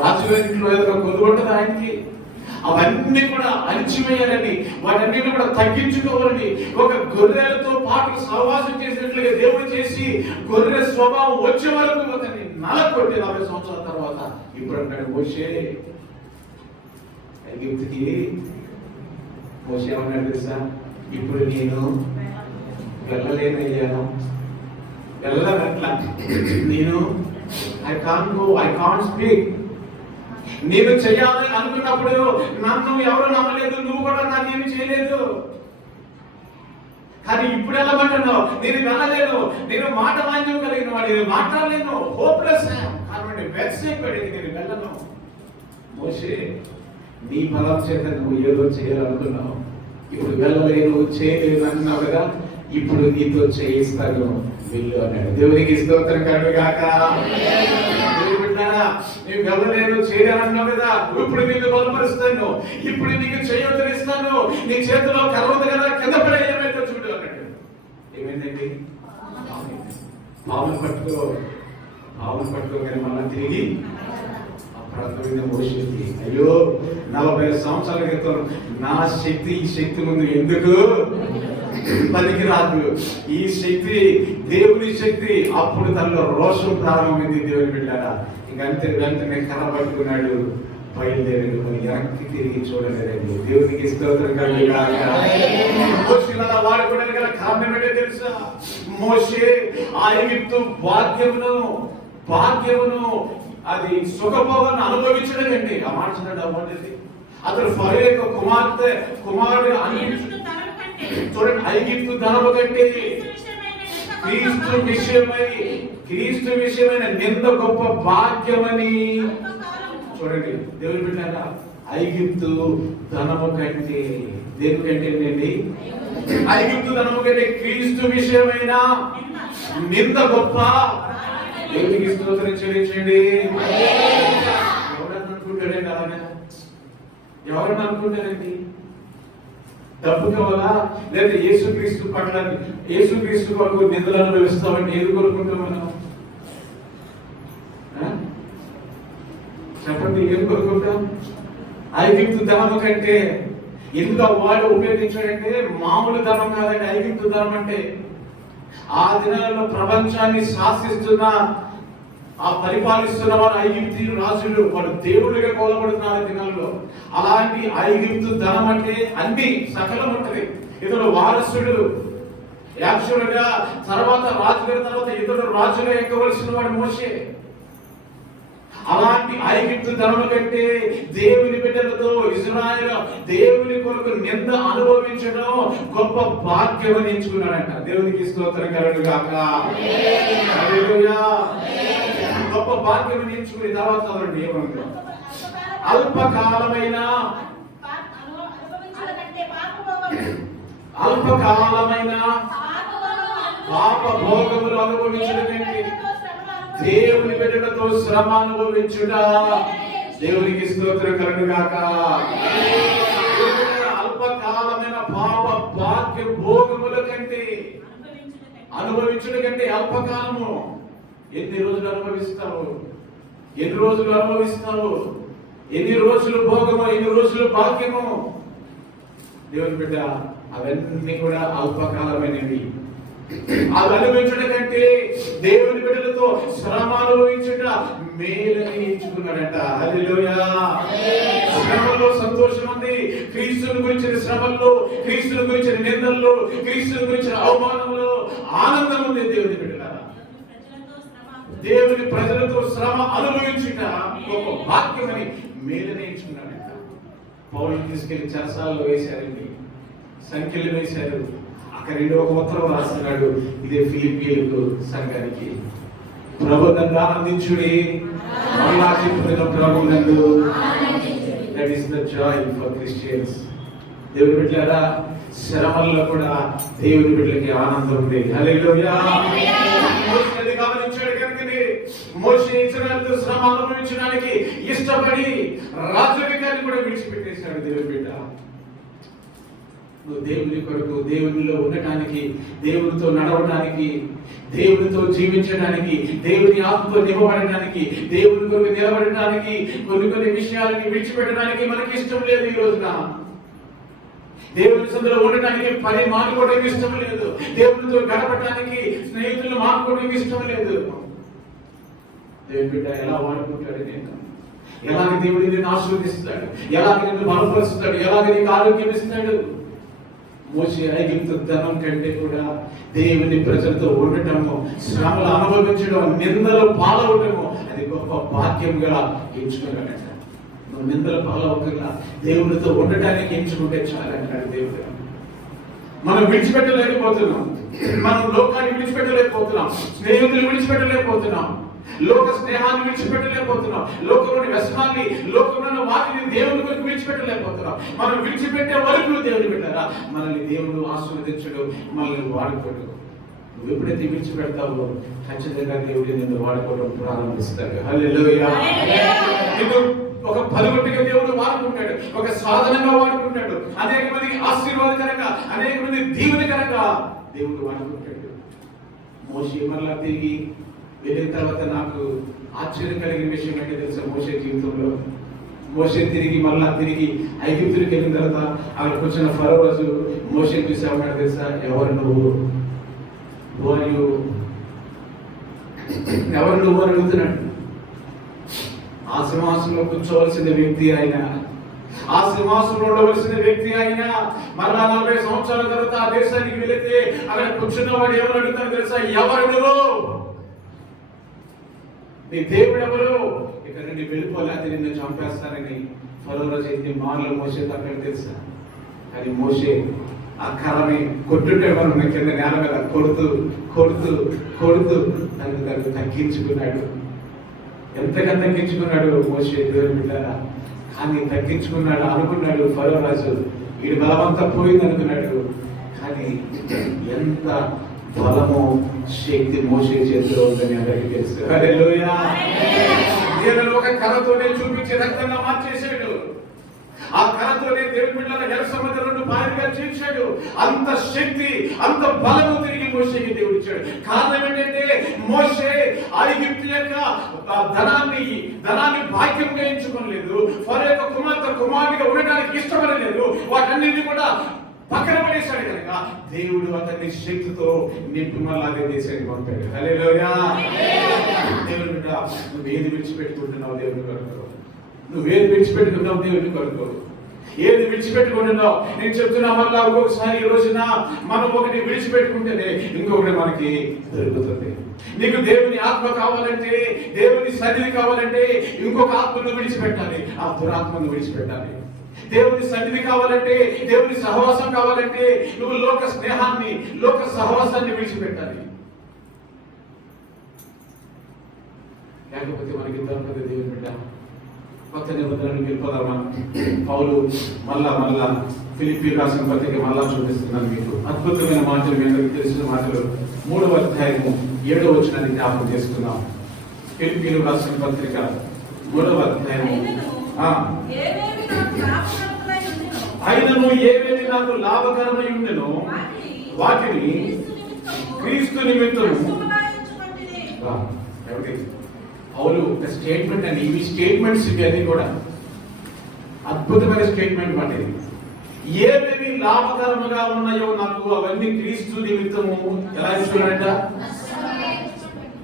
రాజుగారి ఇంట్లో ఏదో కొలుగుంటది ఆయనకి. అవన్నీ కూడా అణిచివేయాలని, వాటన్నిటిని కూడా తగ్గించుకోవాలని, ఒక గొర్రెలతో పాటు సహవాసం చేసినట్లుగా దేవుడు చేసి గొర్రె స్వభావం వచ్చే వరకు అతన్ని నలకొట్టి 40 సంవత్సరాల తర్వాత ఇప్పుడు అంటాడు మోషే ఐగుప్తుకి. మోషే ఏమన్నాడు తెలుసా? ఇప్పుడు నేను వెళ్ళలేనయ్యాను, వెళ్ళగట్లా, నేను ఐ కాంట్ స్పీక్. నేను చెయ్యాలి అనుకున్నప్పుడు నన్ను ఎవరు నమ్మలేదు, నువ్వు కూడా నాకేమి చేయలేదు. కానీ ఇప్పుడు వెళ్ళమంటున్నావు, నేను వెళ్ళలేను, నేను మాట వాంఛం కలిగిన వాడు, నేను మాట్లాడలేను, హోప్లెస్ కాబట్టి వెబ్సైట్ పడింది, నేను వెళ్ళను. మోషే నీ బలం చేత నువ్వు ఏదో చేయాలనుకున్నావు, ఇప్పుడు వెళ్ళలేను, చేయలేదు అంటున్నావు కదా, ఇప్పుడు నీతో చేయిస్తాను, వెళ్ళు అన్నాడు. దేవునికి స్తోత్రం కలుగును గాక. నేను వెళ్ళలేను, చేయాలన్నావు కదా, ఇప్పుడు నీకు బలపరుస్తాను, ఇప్పుడు నీకు చేయొద్దనిస్తాను, నీ చేతిలో కర్ర ఉంది కదా, కింద పడే ఏమైతే చూడు అన్నాడు. ఏమైందండి? పావులు పట్టుకోగానే మళ్ళా తిరిగి అప్పుడు మోషేకి, అయ్యో 40 సంవత్సరాల క్రితం నా శక్తి ఈ శక్తి ముందు ఎందుకు పనికి రాదు, ఈ శక్తి దేవుని శక్తి. అప్పుడు తనలో రోషం ప్రారంభమైంది. దేవుని బిడ్డారా, ఇంకంతే వెంటనే కర్ర పట్టుకున్నాడు, బయలుదేరాడు, వెనక్కి తిరిగి చూడలేదండి. దేవునికి స్తోత్రం కలుగును గాక. మోషేలా వాడుకోవడానికి గల కారణం ఏంటో తెలుసా? మోషే ఐగుప్తు భాగ్యమును అది సుఖభోగాన్ని అనుభవించడం ఏంటి? ఆ మాట అవ్వండి. అతను ఫరో యొక్క కుమారుడు చూడండి, ఐగుప్తు ధనము కంటే క్రీస్తు విషయమైన నింద గొప్ప భాగ్యమని. చూడండి దేవుని బిడ్డలారా, ఐగుప్తు ధనము కంటే, దేని కంటే అండి? ఐగుప్తు ధనము కంటే క్రీస్తు విషయమైన నింద గొప్ప. దేవునికి స్తోత్రం చెల్లించండి. ఎవరన్నా అనుకుంటాడండి అలాగా? ఎవరన్నా అనుకుంటారండి? డబ్బు కావాలా, లేదా యేసుక్రీస్తు పట్ల, యేసుక్రీస్తు కొరకు నిందలు అనుభవిస్తామని ఏది కోరుకుంటాం మనం? చెప్పండి, ఏం కోరుకుంటాం? ఐగుప్తు ధనము కంటే. ఎందుకు వాడు ఉపయోగించాడంటే మామూలు ధనం కాదండి ఐగుప్తు ధనం అంటే. ఆ దినాలలో ప్రపంచాన్ని శాసిస్తున్న, ఆ పరిపాలిస్తున్న వారు ఐగుప్తు రాజులు, వాడు దేవుడిగా కోలబడుతున్నారు దినాల్లో. అలాంటి ఐగుప్తు ధనం అంటే అన్ని సకలం ఉంటది. ఇతడు వారసుడు, యాక్షులుగా తర్వాత రాజుల తర్వాత ఇతడు రాజుగా ఎక్కవలసిన వాడు మోషే. అలాంటి ఐగుప్తు ధనము కంటే దేవుని బిడ్డలతో ఇశ్రాయేలు దేవుని కొరకు నింద అనుభవించడం గొప్ప భాగ్యం ఎంచుకున్నాడంట. దేవునికి స్తోత్రం కలుగును గాక. హల్లెలూయా. గొప్ప భాగ్యం ఎంచుకుని తర్వాత చదవండి ఏమంటారు? అల్పకాలమైన పాప భోగములు అనుభవించడం కంటే దేవుని బిడ్డలతో శ్రమ అనుభవించుట. దేవునికి స్తోత్రం కలుగును గాక. అల్పకాలమైన పాప భాగ్య భోగముల కంటే, అనుభవించుట కంటే అల్పకాలము. ఎన్ని రోజులు అనుభవిస్తావు? ఎన్ని రోజులు అనుభవిస్తావు? ఎన్ని రోజులు భోగము, ఎన్ని రోజులు భాగ్యము? దేవుని బిడ్డ, అవన్నీ కూడా అల్పకాలమైనవి. అది అనుభవించడం కంటే దేవుని బిడ్డలతో శ్రమ అనుభవించుట మేలని ఎంచుకున్నాడట. హల్లెలూయా. శ్రమలో సంతోషం ఉంది. క్రీస్తుని గురించిన శ్రమల్లో, క్రీస్తుని గురించిన నిందల్లో, క్రీస్తుని గురించిన అవమానంలో ఆనందం ఉంది. దేవుని బిడ్డలారా, దేవుని ప్రజలతో శ్రమ అనుభవించుట గొప్ప భాగ్యమని మేలని ఎంచుకున్నాడట. పౌలుని తీసుకెళ్లి చెరసాలలో వేశారండి, సంఖ్యలు వేశారు. అక్కడ ఒక ఉత్తరం రాస్తున్నాడు, ఇదే ఫిలిప్పీయులకు సంఘానికి. ప్రభువునందు ఆనందించుడి, ప్రభువునందు. That is the Joy for Christians. దేవుని బిడ్డలారా, శ్రమల్లో కూడా దేవుని బిడ్డలకి ఆనందం ఉంది. హల్లెలూయా. మోషే గమనించాడు కనుకనే మోషే ఇశ్రాయేలుతో శ్రమ అనుభవించడానికి ఇష్టపడి రాజరికాన్ని కూడా విడిచిపెట్టేశాడు. దేవుని బిడ్డ, నువ్వు దేవుని కొరకు, దేవునిలో ఉండటానికి, దేవునితో నడవటానికి, దేవునితో జీవించడానికి, దేవుని ఆత్మతో నింపబడటానికి, దేవుని కొరకు నిలబడటానికి, కొన్ని విషయాలని విడిచిపెట్టడానికి మనకి ఇష్టం లేదు. ఈ రోజున దేవుని సందులో ఉండటానికి పని మానుకోవడానికి ఇష్టం లేదు. దేవునితో గడపడానికి స్నేహితులను మానుకోవడానికి ఇష్టం లేదు. దేవుని బిడ్డ ఎలా వాడుకుంటాడు నేను, ఎలాగ దేవుడు నిన్ను ఆశీర్వదిస్తాడు, ఎలాగ నిన్ను బలపరుస్తాడు, ఎలాగ నీకు ఆరోగ్యం ఇస్తాడు. మోషే ఐగుప్తు ధనం కంటే కూడా దేవుని ప్రజలతో ఉండటము, శ్రమలు అనుభవించడం, నిందలు పాలవటము అది గొప్ప భాగ్యంగా ఎంచుకున్నాడట. నువ్వు నిందలు పాలవకుండా దేవునితో ఉండటానికి ఎంచుకుంటే చాలంటాడు దేవుడు. మనం విడిచిపెట్టలేకపోతున్నాం, మనం లోకాన్ని విడిచిపెట్టలేకపోతున్నాం, స్నేహితులు విడిచిపెట్టలేకపోతున్నాం, లోక స్నేహాన్ని విడిచిపెట్టలేకపోతున్నాం, లోకంలోని వ్యసనాన్ని, లోకంలోని వాటిని దేవుని కొరకు విడిచిపెట్టలేకపోతున్నాం. మనం విడిచిపెట్టే వరకు దేవుని పెట్టారా మనల్ని దేవుడు ఆశీర్వదించడు, మనల్ని వాడుకోడు. నువ్వు ఎప్పుడైతే విడిచిపెడతావో ఖచ్చితంగా దేవుడు నిన్ను వాడుకోవడం ప్రారంభిస్తాడు. హల్లెలూయా. నిన్ను ఒక పలుగొట్టుగా దేవుడు వాడుకుంటాడు, ఒక సాధనంగా వాడుకుంటాడు, అనేక మందికి ఆశీర్వాదకరంగా, అనేక మంది దీవెనకరంగా దేవుడు వాడుకుంటాడు. మోషే మరలా తిరిగి వెళ్ళిన తర్వాత నాకు ఆశ్చర్యం కలిగిన విషయం ఏంటో తెలుసా? మోషే జీవితంలో మోషే మళ్ళా తిరిగి ఐగుప్తునికి వెళ్ళిన తర్వాత అక్కడికి వచ్చిన ఫరో రాజు మోషే చూసి ఏమన్నాడు తెలుసా? ఎవరు నువ్వు అని అడుగుతున్నాడు. ఆ సింహాసనంలో కూర్చోవలసిన వ్యక్తి ఆయన, ఆ సింహాసనంలో ఉండవలసిన వ్యక్తి ఆయన మరలా 40 సంవత్సరాల తర్వాత ఆ దేశానికి వెళితే అక్కడ కూర్చున్నవాడు ఎవరు అడుగుతాడు తెలుసా? ఎవరు నువ్వు, నీ దేవుడు ఎవరు, ఇక్కడ నుండి వెళ్ళిపోలేకపోతే నిన్ను చంపేస్తానని ఫరో రాజు ఎన్ని మార్లు మోషే తప్పని తెలుసా? కానీ మోషే ఆ కర్రని కొట్టుంటే మనం కింద నేల మీద కొడుతూ కొడుతూ కొడుతూ తను తగ్గించుకున్నాడు. ఎంతగా తగ్గించుకున్నాడు మోషే దేవుని బిడ్డలారా. కానీ తగ్గించుకున్నాడు అనుకున్నాడు ఫరో రాజు, వీడి బలమంతా పోయింది అనుకున్నాడు. కానీ ఎంత బలము శక్తి మోషే చేతిలో ఉందని అందరికీ తెలుసు. హల్లెలూయా. దేవుడు ఒక కర్రతోనే చూపించి రక్తంగా మార్చేశాడు. ఆ కర్రతోనే దేవుని బిడ్డల ఎర్ర సముద్రం 2 పాయలుగా చేశాడు. అంత శక్తి, అంత బలము తిరిగి మోషేకి దేవుడు ఇచ్చాడు. కారణం ఏంటంటే మోషే ఐగుప్తు యొక్క ధనాన్ని భాగ్యంగా ఎంచుకోలేదు, ఫరో యొక్క కుమారుడిగా ఉండడానికి ఇష్టపడలేదు. వాటన్నిటిని కూడా పక్కన పడేశాడు కనుక దేవుడు అతన్ని శక్తితో నింపి మళ్ళీ అదే దేశానికి పంపాడు. హల్లెలూయా. దేవుని బిడ్డ, నువ్వు ఏది విడిచిపెట్టుకుంటున్నావు దేవుని కొరకు? నువ్వేది విడిచిపెట్టుకున్నావు దేవుని కొరకు? ఏది విడిచిపెట్టుకుంటున్నావు? నేను చెప్తున్నా మళ్ళా ఒక్కొక్కసారి ఈ రోజున మనం ఒకటి విడిచిపెట్టుకుంటేనే ఇంకొకటి మనకి దొరుకుతుంది. నీకు దేవుని ఆత్మ కావాలంటే, దేవుని సన్నిధి కావాలంటే ఇంకొక ఆత్మను విడిచిపెట్టాలి, ఆ దురాత్మను విడిచిపెట్టాలి. దేవుని సన్నిధి కావాలంటే, దేవుని సహవాసం కావాలంటే నువ్వు లోక స్నేహాన్ని, లోక సహవాసాన్ని విడిచిపెట్టాలి. లేకపోతే మనకి దొరకదు దేవుని బిడ్డ. కొత్త నిబంధనలకు వెళ్ళిపోదామా? పౌలు మళ్ళా ఫిలిప్పీయులకు రాసిన పత్రిక మళ్ళా చూపిస్తున్నాను మీకు. అద్భుతమైన మాటలు, మీ అందరికీ తెలిసిన మాటలు. 3వ అధ్యాయము 7వ వచనాన్ని జ్ఞాపకం చేసుకున్నాం. ఫిలిప్పీయులకు రాసిన పత్రిక 3వ అధ్యాయము. అయినను ఏవేవి నాకు లాభకరమై ఉండెనో వాటిని క్రీస్తు నిమిత్తము. పౌలు ఒక స్టేట్మెంట్ అండి. ఇవి స్టేట్మెంట్స్ ఇవన్నీ కూడా అద్భుతమైన స్టేట్మెంట్ మాట. ఏవేవి లాభకరముగా ఉన్నాయో నాకు అవన్నీ క్రీస్తు నిమిత్తము ఎలా ఇస్తున్నాడంట?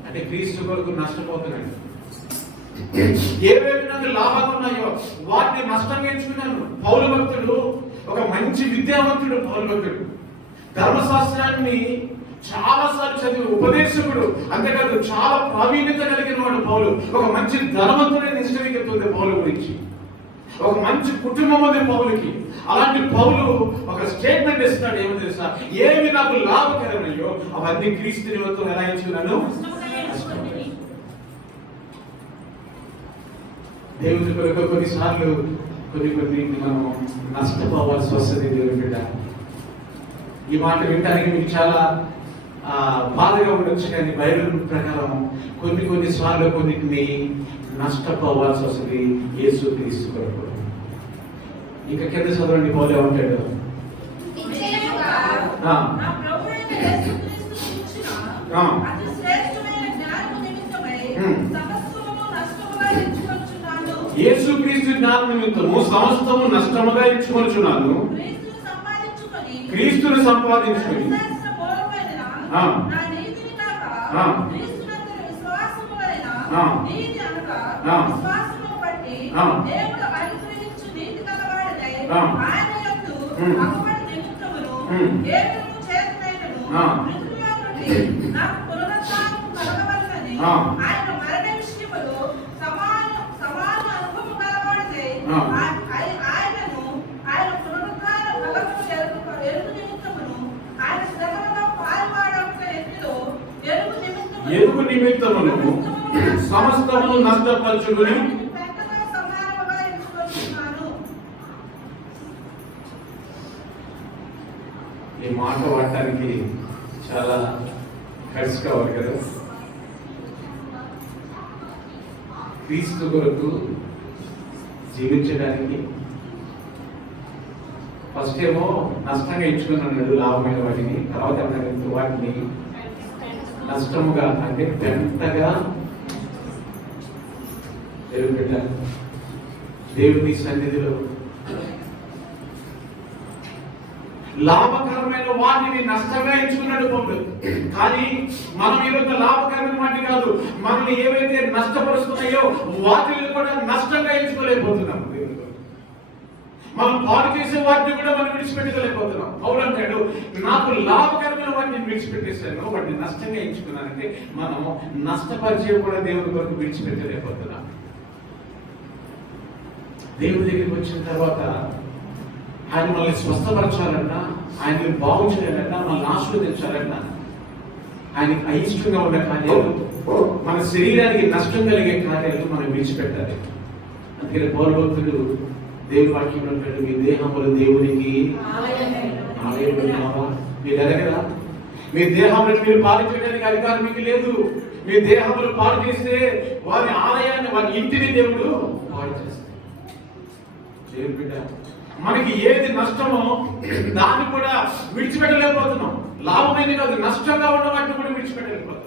అంటే క్రీస్తు కొరకు నష్టపోతున్నాడు. ఏవేవి నాకు లాభాలు ఉన్నాయో వాటిని నష్టంగా ఎంచుకున్నాను. పౌలు భక్తుడు ఒక మంచి విద్యావంతుడు. పౌలు భక్తుడు ధర్మశాస్త్రాన్ని చాలాసార్లు చదివి ఉపదేశకుడు, అంతేకాదు చాలా ప్రావీణ్యత కలిగిన వాడు పౌలు. ఒక మంచి ధనవంతుడే నిశ్చయిస్తుంది పౌలు గురించి. ఒక మంచి కుటుంబం ఉంది పౌలుకి. అలాంటి పౌలు ఒక స్టేట్మెంట్ ఇస్తున్నాడు. ఏమో తెలుసా? ఏమి నాకు లాభకరమయ్యో అవన్నీ క్రీస్తు నిమిత్తం ఎలా ఎంచుకున్నాను? దేవుని కొరకు కొన్నిసార్లు కొన్ని మనం నష్టపోవాల్సి వస్తుంది. దేవుని బిడ్డ, ఈ మాట వినడానికి మీకు చాలా బాధగా ఉండొచ్చు, కానీ బైబిల్ ప్రకారం కొన్నిసార్లు కొన్నిటిని నష్టపోవాల్సి వస్తుంది యేసు క్రీస్తు కొరకు. ఇంకా కింద చదవండి, పౌలు ఉంటాడు. నా ప్రభువైన యేసుక్రీస్తు ఇచ్చిన అతి శ్రేష్ఠమైన జ్ఞానము నిమిత్తమై సమస్తమును నష్టముగా ఎంచుకొనుచున్నాను. యేసుక్రీస్తు జ్ఞానం నిమిత్తము సమస్తము నష్టముగా ఎంచుకొనుచున్నాను. క్రీస్తును సంపాదించుకొని నా నీతిని కాక క్రీస్తునందు విశ్వాసము వలన నీతి అనగా విశ్వాసమును బట్టి దేవుడు అనుగ్రహించు నీతి కలవాడై ఆయన యందు అగపడి నిమిత్తమును దేవుడు చేతనైనను మృతుల్లో నుండి నాకు పునరుత్థానము కలగవలెనని ఆయన మరణ విషయములో సమాన అనుభవము కలవాడై ఆయనను ఆయన పునరుత్థాన ఫలమును ఎరుగు నిమిత్తమును ఆయన శ్రమలలో పాల్పడక ఎరుగు నిమిత్తమును సమస్తము నష్టపరచుకుని ఈ మాట వాడటానికి చాలా ఖర్చు కావాలి కదా. క్రీస్తు కొరకు జీవించడానికి ఫస్ట్ ఏమో నష్టంగా ఎంచుకున్నాడు లాభమైన వాటిని, తర్వాత వాటిని నష్టముగా అంటే పెంటగా దేవుని సన్నిధిలో లాభకరమైన వాటిని నష్టంగా ఎంచుకున్నాడు పౌలు. కానీ మనం ఈరోజు లాభకరమైన వాటి కాదు, మనల్ని ఏవైతే నష్టపరుస్తున్నాయో వాటిని కూడా నష్టంగా ఎంచుకోలేకపోతున్నాం. మనం పాడు చేసే వాటిని కూడా మనం విడిచిపెట్టలేకపోతున్నాం. పౌలు అంటాడు, నాకు లాభకరమైన వాటిని విడిచిపెట్టేశాను, వాటిని నష్టంగా ఎంచుకున్నానంటే మనం నష్టపరిచే కూడా దేవుడి కొరకు విడిచిపెట్టలేకపోతున్నాం. దేవుడి దగ్గరికి వచ్చిన తర్వాత ఆయన మనల్ని స్వస్థపరచాలన్నా, ఆయన్ని బాగు చేయాలన్నా, మనల్ని ఆశీర్వదించాలన్నా, ఆయనకి అయిష్టంగా ఉన్న కార్యాలు, మన శరీరానికి నష్టం కలిగే కార్యాలు మనం విడిచిపెట్టాలి. అందుకని పౌరభక్తుడు దేవుని వాక్యంలో ఉంటాడు, మీ దేహములు దేవునికి మీరు ఎదగరా? మీ దేహములను మీరు పాలు చేయడానికి అధికారం మీకు లేదు. మీ దేహములు పాలు చేస్తే వారి ఆలయాన్ని, వారి ఇంటిని దేవుడు పాడు చేస్తాడు. దేవుని బిడ్డ, మనకి ఏది నష్టమో దాన్ని కూడా విడిచిపెట్టలేకపోతున్నాం. లాభమైంది కాదు, నష్టంగా ఉన్న వాటిని కూడా విడిచిపెట్టలేకపోతున్నాం.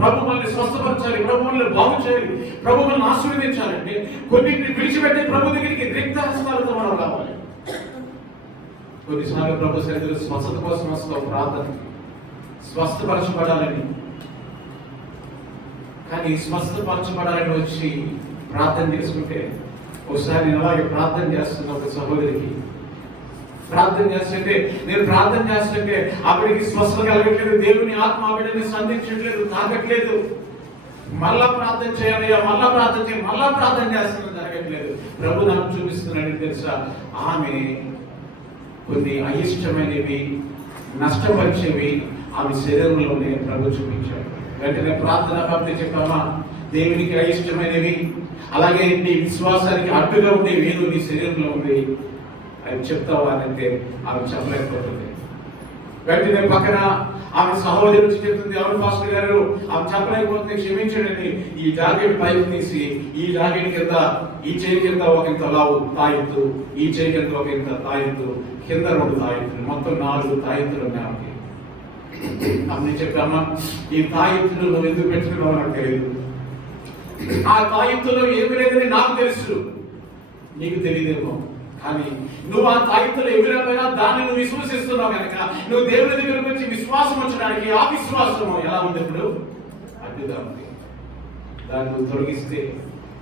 ప్రభు మనల్ని స్వస్థపరచాలి, ప్రభు మనల్ని బాగు చేయాలి, ప్రభు మనల్ని ఆశీర్వదించాలంటే కొన్నింటిని విడిచిపెట్టి ప్రభు దగ్గరికి రిక్త హస్తాలతో మనం రావాలి. కొన్నిసార్లు ప్రభు సన్నిధిలో స్వస్థత కోసం వస్తాం, ప్రార్థన స్వస్థపరచబడాలని. కానీ స్వస్థపరచబడాలని వచ్చి ప్రార్థన చేసుకుంటే, ఒకసారి నేను అలాగే ప్రార్థన చేస్తున్న ఒక సహోదరికి ప్రార్థన చేస్తుంటే, నేను ప్రార్థన చేస్తుంటే ఆవిడికి స్వస్థత కలగట్లేదు, దేవుని ఆత్మ ఆవిడని సంధించట్లేదు, తాకట్లేదు. మళ్ళా ప్రార్థన చేయాలయ్యా, మళ్ళా ప్రార్థన చేయాలి, మళ్ళా ప్రార్థన చేస్తున్నా, జరగట్లేదు. ప్రభు నాకు చూపిస్తున్నాడని తెలుసా, ఆమె కొన్ని అయిష్టమైనవి, నష్టపరిచేవి ఆమె శరీరంలోనే ప్రభు చూపించాడు. వెంటనే ప్రార్థన భక్తి చెప్పామా, దేవునికి అయిష్టమైనవి, అలాగే నీ విశ్వాసానికి అడ్డుగా ఉండేవి ఏదో నీ శరీరంలో ఉంది అని చెప్తావా అంటే ఆమె చెప్పలేకపోతుంది. వెంటనే పక్కన ఆమె సహోదరి వచ్చి చెప్తుంది, ఎవరు పాస్టర్ గారు ఆమె చెప్పలేకపోతే క్షమించండి, ఈ జాకెట్ పైకి తీసి ఈ జాకెట్ కింద ఈ చేయి కింద ఒక ఇంత లావు తాయెత్తు, ఈ చేయి కింద ఒక ఇంత తాయెత్తు, కింద 2 తాయెత్తులు, మొత్తం 4 తాయెత్తులు ఉన్నాయి ఆమెకి. ఆమె చెప్పామా, ఈ తాయెత్తులు నువ్వు ఎందుకు పెట్టుకున్నావు నాకు తెలియదు, ఆ తాయెత్తులో ఏమి లేదని నాకు తెలుసు, నీకు తెలియదేమో. కానీ నువ్వు ఆ తాయెత్తులో ఎదురైపోయినా దాన్ని నువ్వు విశ్వసిస్తున్నావు కనుక నువ్వు దేవుని దగ్గరకు వచ్చి విశ్వాసం వచ్చడానికి ఆ విశ్వాసము ఎలా ఉంది, ఇప్పుడు అడ్డుగా ఉంది. దాన్ని నువ్వు తొలగిస్తే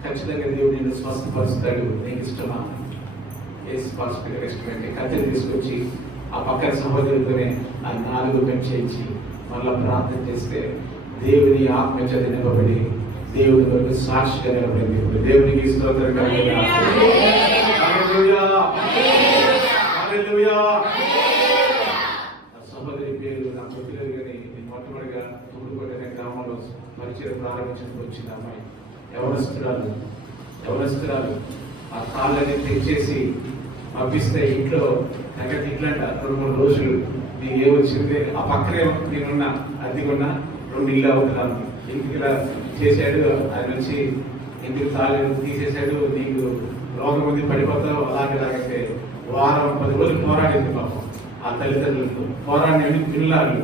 ఖచ్చితంగా దేవుడు నిన్ను స్వస్థపరుస్తాడు. నీకు ఇష్టమా? ఏ స్పష్టంగా ఇష్టమైతే కత్తిని తీసుకొచ్చి ఆ పక్కన సహోదరులతోనే ఆ 4 పెంచేయించి మళ్ళా ప్రార్థన చేస్తే దేవుని ఆత్మ చేత నింపబడి దేవుని కొరకు సాక్షిగా నిలబడింది. ఇప్పుడు దేవునికి స్తోత్రం కలుగుగా. సహోదరి పేరు నాకు గుర్తులేదు, కానీ మొట్టమొదటిగా తూడుకొండ గ్రామంలో పరిచయం ప్రారంభించడానికి వచ్చిన అమ్మాయి, ఎవరస్తురాలు ఆ కాళ్ళని తెచ్చేసి పంపిస్తే ఇంట్లో తగ్గట్టు ఇట్లంట 2-3 రోజులు నీకు ఏమొచ్చింది, ఆ పక్కనే నేనున్నా అద్దెకున్నా 2 ఇల్లు అవుతున్నాను, ఇంటికి ఇలా చేశాడు, ఆయన వచ్చి ఇంటికి తాళం తీసేశాడు, నీకు రోగం ఉంది పడిపోతావు, అలాగే వారం 10 రోజులు పోరాడింది పాపం. ఆ తల్లిదండ్రులతో పోరాడిని పిల్లలు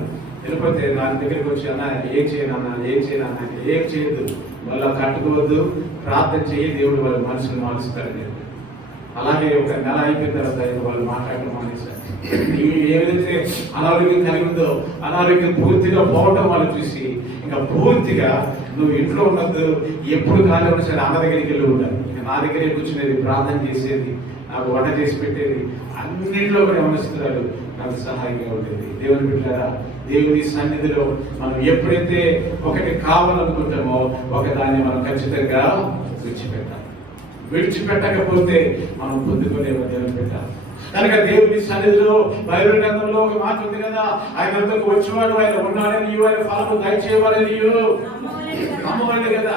వెళ్ళిపోతే నా దగ్గరికి వచ్చి అన్న ఏం చేయనన్నా ఏం చేయొద్దు, మళ్ళీ కట్టుకోవద్దు, ప్రార్థన చేయి, దేవుడు వాళ్ళ మనసును మారుస్తారని చెప్పి. అలాగే ఒక నెల అయిపోయిన తర్వాత వాళ్ళు మాట్లాడటం మానేశారు. ఏదైతే అనారోగ్యం కలిగి ఉందో అనారోగ్యం పూర్తిగా పోవటం వాళ్ళు చూసి ఇంకా పూర్తిగా నువ్వు ఇంట్లో ఉన్నది ఎప్పుడు ఖాళీ ఉన్నా సరే అన్న దగ్గరికి వెళ్ళి ఉండాలి. ఇంకా నా దగ్గరే కూర్చునేది, ప్రార్థన చేసేది, నాకు వంట చేసి పెట్టేది, అన్నింటిలో కూడా యవనస్తురాలు నాకు సహాయంగా ఉండేది. దేవుని బిడ్డలారా, దేవుని సన్నిధిలో మనం ఎప్పుడైతే ఒకటి కావాలనుకుంటామో ఒకదాన్ని మనం ఖచ్చితంగా విడిచిపెట్టకపోతే మనం పొందుకోలేము. దేవుని బిడ్డ కనుక దేవుని సన్నిధిలో బైబిల్ గ్రంథంలో ఒక మాట ఉంది కదా, ఆయన వద్దకు వచ్చేవాడు ఆయన ఉన్నాడని, ఆయన ఫలము దయచేవాడని నమ్మవాడే కదా.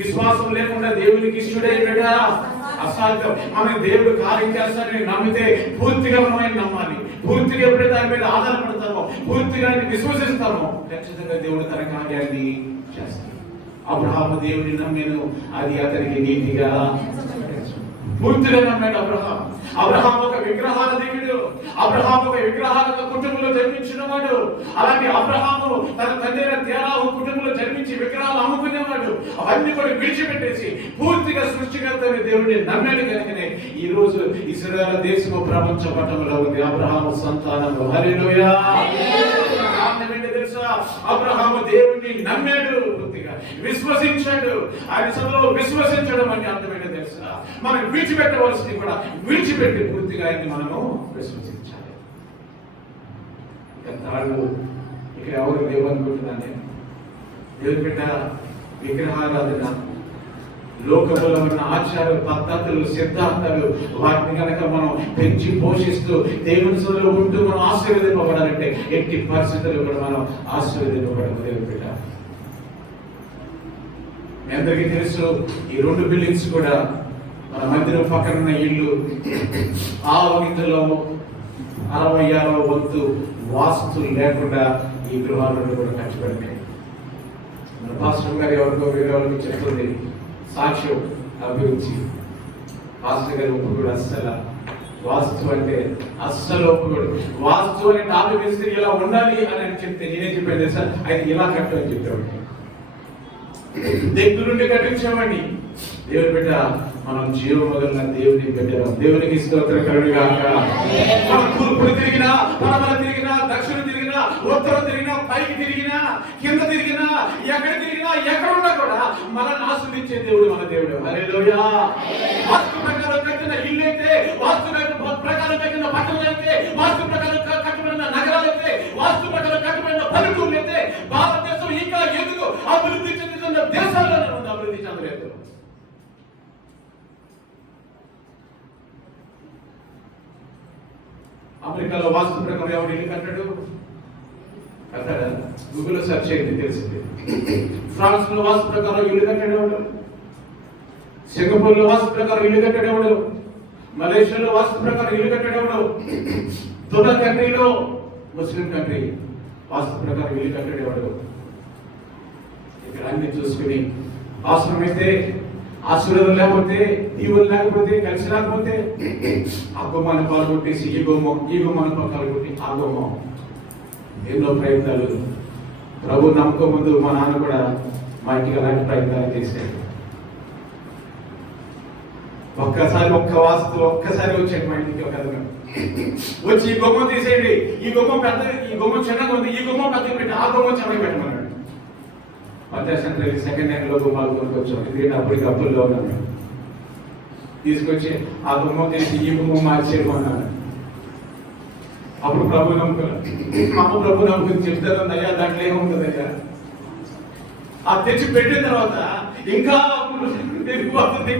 విశ్వాసం లేకుండా దేవునికి ఇష్టడే బిడ్డ అసాధ్యం. మనం దేవుడు కార్యం చేస్తాడని నమ్మితే పూర్తిగా మనం ఆయన నమ్మాలి. పూర్తిగా ఎప్పుడైతే దాని మీద ఆధారపడతామో, పూర్తిగా విశ్వసిస్తామో ఖచ్చితంగా దేవుడు తన కార్యాన్ని చేస్తాడు. అబ్రహాము దేవుని నమ్మెను, అది అతనికి నీతిగా పూర్తిగా నమ్మాడు అబ్రహాం. అబ్రహాం ఒక విగ్రహాల దేవుడు, అబ్రహాం ఒక విగ్రహాల కుటుంబంలో జన్మించినవాడు. అలాగే అబ్రహాము తన తండ్రి తేరాహు కుటుంబంలో జన్మించి విగ్రహాలు అమ్ముకునేవాడు. అవన్నీ కూడా విడిచిపెట్టేసి పూర్తిగా సృష్టికర్త దేవుడిని నమ్మాడు. కనుకనే ఈ రోజు ఇశ్రాయేలు దేశము ప్రపంచ పట్టణంలో ఉంది అబ్రహాము సంతానము. హల్లెలూయా. తెలుసా, అబ్రహాము దేవుడిని నమ్మాడు, పూర్తిగా విశ్వసించాడు. ఆయన సభలో విశ్వసించడం అంటే అర్థమైంది తెలుసా, మనం విడిచిపెట్టవలసింది కూడా విడిచిపెట్టి పూర్తిగా ఆయన్ని మనము విశ్వసించాలి. ఇక్కడ ఎవరు లేవనుకుంటున్నాను నేను. దేవుని బిడ్డ విగ్రహారాధన, లోకంలో ఉన్న ఆచార పద్ధతులు, సిద్ధాంతాలు, వాటిని కనుక మనం పెంచి పోషిస్తూ దేవుని సభలో ఉంటూ మనం ఆశీర్వదింపబడాలంటే ఎట్టి పరిస్థితుల్లో కూడా మనం ఆశీర్వదింపబడము. దేవుని బిడ్డ మీ అందరికీ తెలుసు, ఈ 2 బిల్డింగ్స్ కూడా మన మందిరం పక్కన ఉన్న ఇల్లు ఆ ఇందులో 66వ వంతు వాస్తు లేకుండా ఈ గృహాలను కూడా కష్టపడినాయి. మన పాస్టర్ గారు ఎవరికో వేరే వాళ్ళకి చెప్తుంది సాక్ష్యం అభిరుచి. పాస్టర్ గారి ఒప్పుకోడు, అస్సలు వాస్తు అంటే అస్సలు ఒప్పుకోడు. వాస్తు అని టాపి వేస్తే ఇలా ఉండాలి అని చెప్తే నేనే చెప్పాను సార్, ఆయన ఇలా కట్టు అని చెప్పేవాడిని, దగ్గరుండి కట్టించామండి. దేవుని బిడ్డ మనం జీవమగలిగిన దేవుని బిడ్డ, దేవునికి స్తోత్రం కలుగుగాక. మనం తూర్పుడు తిరిగినా, పడమర తిరిగినా, దక్షిణం తిరిగినా, ఉత్తరం తిరిగినా, పైకి తిరిగినా, కింద తిరిగినా, ఎక్కడ తిరిగినా, ఎక్కడ ఉన్నా కూడా మనల్ని ఆస్వాదించే దేవుడు మన దేవుడు. హల్లెలూయా. వాస్తు ప్రకారం కట్టిన ఇల్లు అయితే, వాస్తు ప్రకారం కట్టిన పట్టణం అయితే, వాస్తు ప్రకారం కట్టబడిన నగరాలు అయితే, వాస్తు ప్రకారం కట్టబడిన పల్లెటూర్లు అయితే భారతదేశం ఇంకా ఎందుకు అభివృద్ధి చెందుతున్న దేశాల్లోనే ఉంది, అభివృద్ధి చెందలేదు. అమెరికాలో వాస్తు ప్రకారం ఎవరు ఇల్లు కట్టాడు? కట్టాడా? గూగుల్లో సెర్చ్ చేయండి తెలిసింది. ఫ్రాన్స్ లో వాస్తు ప్రకారం ఇల్లు కట్టాడేవాడు, సింగపూర్ లో వాస్తు ప్రకారం ఇల్లు కట్టాడేవాడు, మలేషియాలో వాస్తు ప్రకారం ఇల్లు కట్టాడేవాడు, దుబాయ్ కంట్రీలో ముస్లిం కంట్రీ వాస్తు ప్రకారం ఇల్లు కట్టాడేవాడు. ఇక్కడ అన్ని చూసుకుని అవసరమైతే ఆశీర్వాదం లేకపోతే, దీవులు లేకపోతే, కలిసి లేకపోతే ఆ గుమ్మాన్ని పాల్గొట్టేసి ఈ గుమ్మాన్ని పాల్గొట్టి ఆ గుమ్మం. ఎన్నో ప్రయత్నాలు. ప్రభు నమ్మకం ముందు మా నాన్న కూడా మా ఇంటికి అలాంటి ప్రయత్నాలు చేశాడు. ఒక్కసారి వచ్చాడు మా ఇంటికి ఒక అతను వచ్చి ఈ గుమ్మం తీసేయండి, ఈ గుమ్మం పెద్ద, ఈ గుమ్మం చిన్నగా ఉంది, ఈ గుమ్మం పెద్ద పెట్టి ఆ గుమ్మం చిన్నగా పెట్టమన్నాడు. సెకండ్ హ్యాండ్ లో గుమ్మాలు కొనుక్కొచ్చాం. ఇది అప్పటికి అప్పుల్లో ఉన్నాను. తీసుకొచ్చి ఆ గుమ్మం తీసి ఈ గుమ్మం మార్చేయమన్నాను. అప్పుడు ప్రభు నమ్ముకుని చెప్తాను, అయ్యా దాంట్లో ఏముంటుందయ్యా. ఆ తెచ్చి పెట్టిన తర్వాత ఇంకా పెరిగిపోతుంది.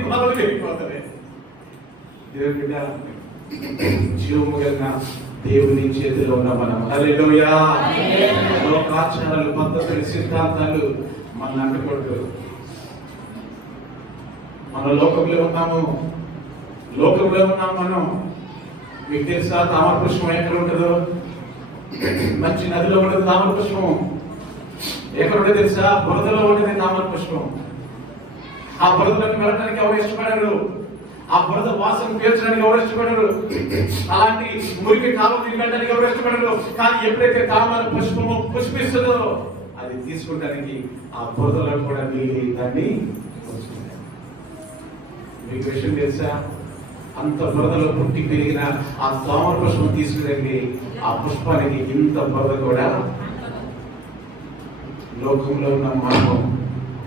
జీవము కలిగిన దేవుని చేతిలో ఉన్న మనం. హల్లెలూయా. లోకాచారాలు, పద్ధతులు, సిద్ధాంతాలు మన అంటకూడదు. మన లోకంలో ఉన్నాము మనం. మీకు తెలుసా తామర పుష్పం ఎక్కడ ఉంటుందో? మంచి నదిలో ఉంటుంది తామర పుష్పం. ఎక్కడ ఉంటుంది తెలుసా? బురదలో ఉంటుంది తామర పుష్పం. ఆ బురదలోకి వెళ్ళడానికి ఎవరు ఇష్టపడరు. ఆ బురద వాసన పీల్చడానికి ఎవరు ఇష్టపడరు, అలాంటి మురికి కాలం తినడానికి ఎవరు ఇష్టపడరు. కానీ ఎప్పుడైతే తామర పుష్పము పుష్పిస్తుందో అది తీసుకుంటానికి ఆ బురదలో కూడా నీళ్ళు దాన్ని మీకు విషయం తెలుసా? అంత బురదలో పుట్టి పెరిగిన ఆ తామర పుష్పం తీసుకురండి, ఆ పుష్పానికి ఇంత బురద కూడా. లోకంలో ఉన్న మనం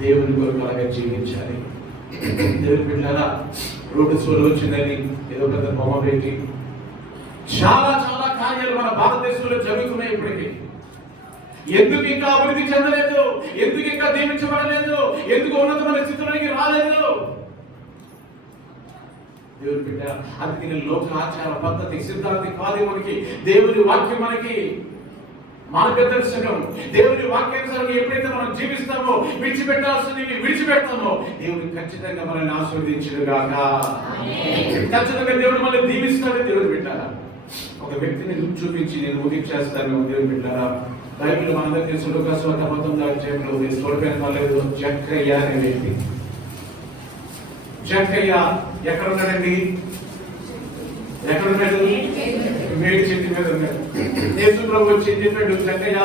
దేవుని కొరకు అలాగే జీవించాలి. దేవుని బిడ్డలారా, రోడ్డు సోలు వచ్చిందని ఏదో పెద్ద బొమ్మ పెట్టి చాలా చాలా కార్యాలు మన భారతదేశంలో జరుగుతున్నాయి. ఇప్పటికీ ఎందుకు ఇంకా అభివృద్ధి చెందలేదు? ఎందుకు ఇంకా దీవించబడలేదు? ఎందుకు ఉన్నతమైన స్థితిలోకి రాలేదు? దేవుని బిడ్డ, అందుకని లోక ఆచార పద్ధతి సిద్ధాంతి కాదు మనకి. దేవుని వాక్యం మనకి మార్గదర్శకం. దేవుని వాక్యానుసారం ఎప్పుడైతే మనం జీవిస్తామో, విడిచిపెట్టాల్సినవి విడిచిపెడతామో, దేవుడు ఖచ్చితంగా మనల్ని ఆశీర్వదించును గాక. ఖచ్చితంగా దేవుడు మనల్ని దీవిస్తాడు. దేవుడు బిడ్డారా, ఒక వ్యక్తిని చూపించి నేను ముగించేస్తాను. దేవుడు బిడ్డారా, బైబిల్ మనందరికీ తెలుసు. లూకాసు 19వ అధ్యాయంలో మీరు చూడలేని వాళ్ళు జక్కయ్య అనే వ్యక్తి. జక్కయ్య ఎక్కడున్నాడండి? ఎక్కడున్నాడు? మేడి చెట్టు మీద ఉన్నాడు. యేసు ప్రభు వచ్చి చెప్పాడు, జక్కయ్య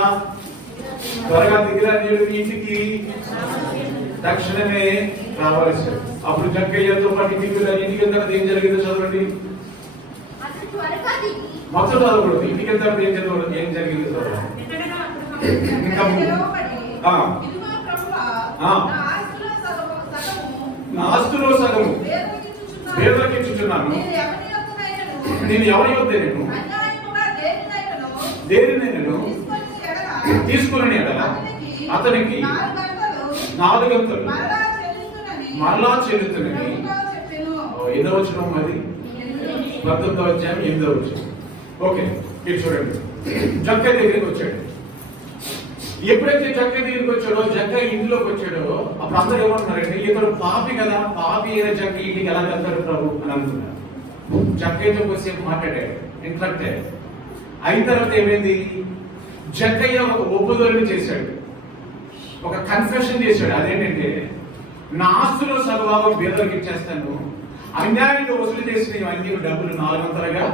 త్వరగా దిగిరా, నేను ఇంటికి తక్షణమే రావాల్సి. అప్పుడు జక్కయ్యతో పాటు ఇంటికి ఇంటికి వెళ్తాడు. ఏం జరిగిందో చదవండి. మొత్తం చదవకూడదు. ఇంటికి వెళ్తాడు ఏం చదవడం, ఏం జరిగిందో చదవండి. నా ఆస్తులో సగము పేదలకు ఇచ్చుచున్నాను. నేను ఎవరి వద్ద నేను దేనిని నేను తీసుకుని ఎడల అతనికి 4 గంటలు మరలా చెల్లుతున్నది. ఎన్నో వచ్చిన మరి 19వ అధ్యాయం 8వ వచ్చిన. ఓకే, ఇది చూడండి. జక్కయ్య దగ్గరికి వచ్చాడు. ఎప్పుడైతే జక్కయ్య దగ్గరికి వచ్చాడో, జక్కయ్య ఇంట్లోకి వచ్చాడో, అప్పుడు అందరూ ఏమంటున్నారంటే, ఇతడు పాపి కదా, పాపి అయిన జక్కయ్య ఇంటికి ఎలా వెళ్తాడు ప్రభు అని అనుకున్నారు. జక్కయ్యతో కొద్దిసేపు మాట్లాడాడు, ఇంట్రాక్ట్ అయ్యాడు. అయిన తర్వాత ఏమైంది? జక్కయ్య ఒక ఒప్పుదలని చేశాడు, ఒక కన్ఫెషన్ చేశాడు. అదేంటంటే, నా ఆస్తులో సగభాగం పేదలకు ఇచ్చేస్తాను, అన్యాయంగా వసూలు చేసిన అన్ని డబ్బులు 400గా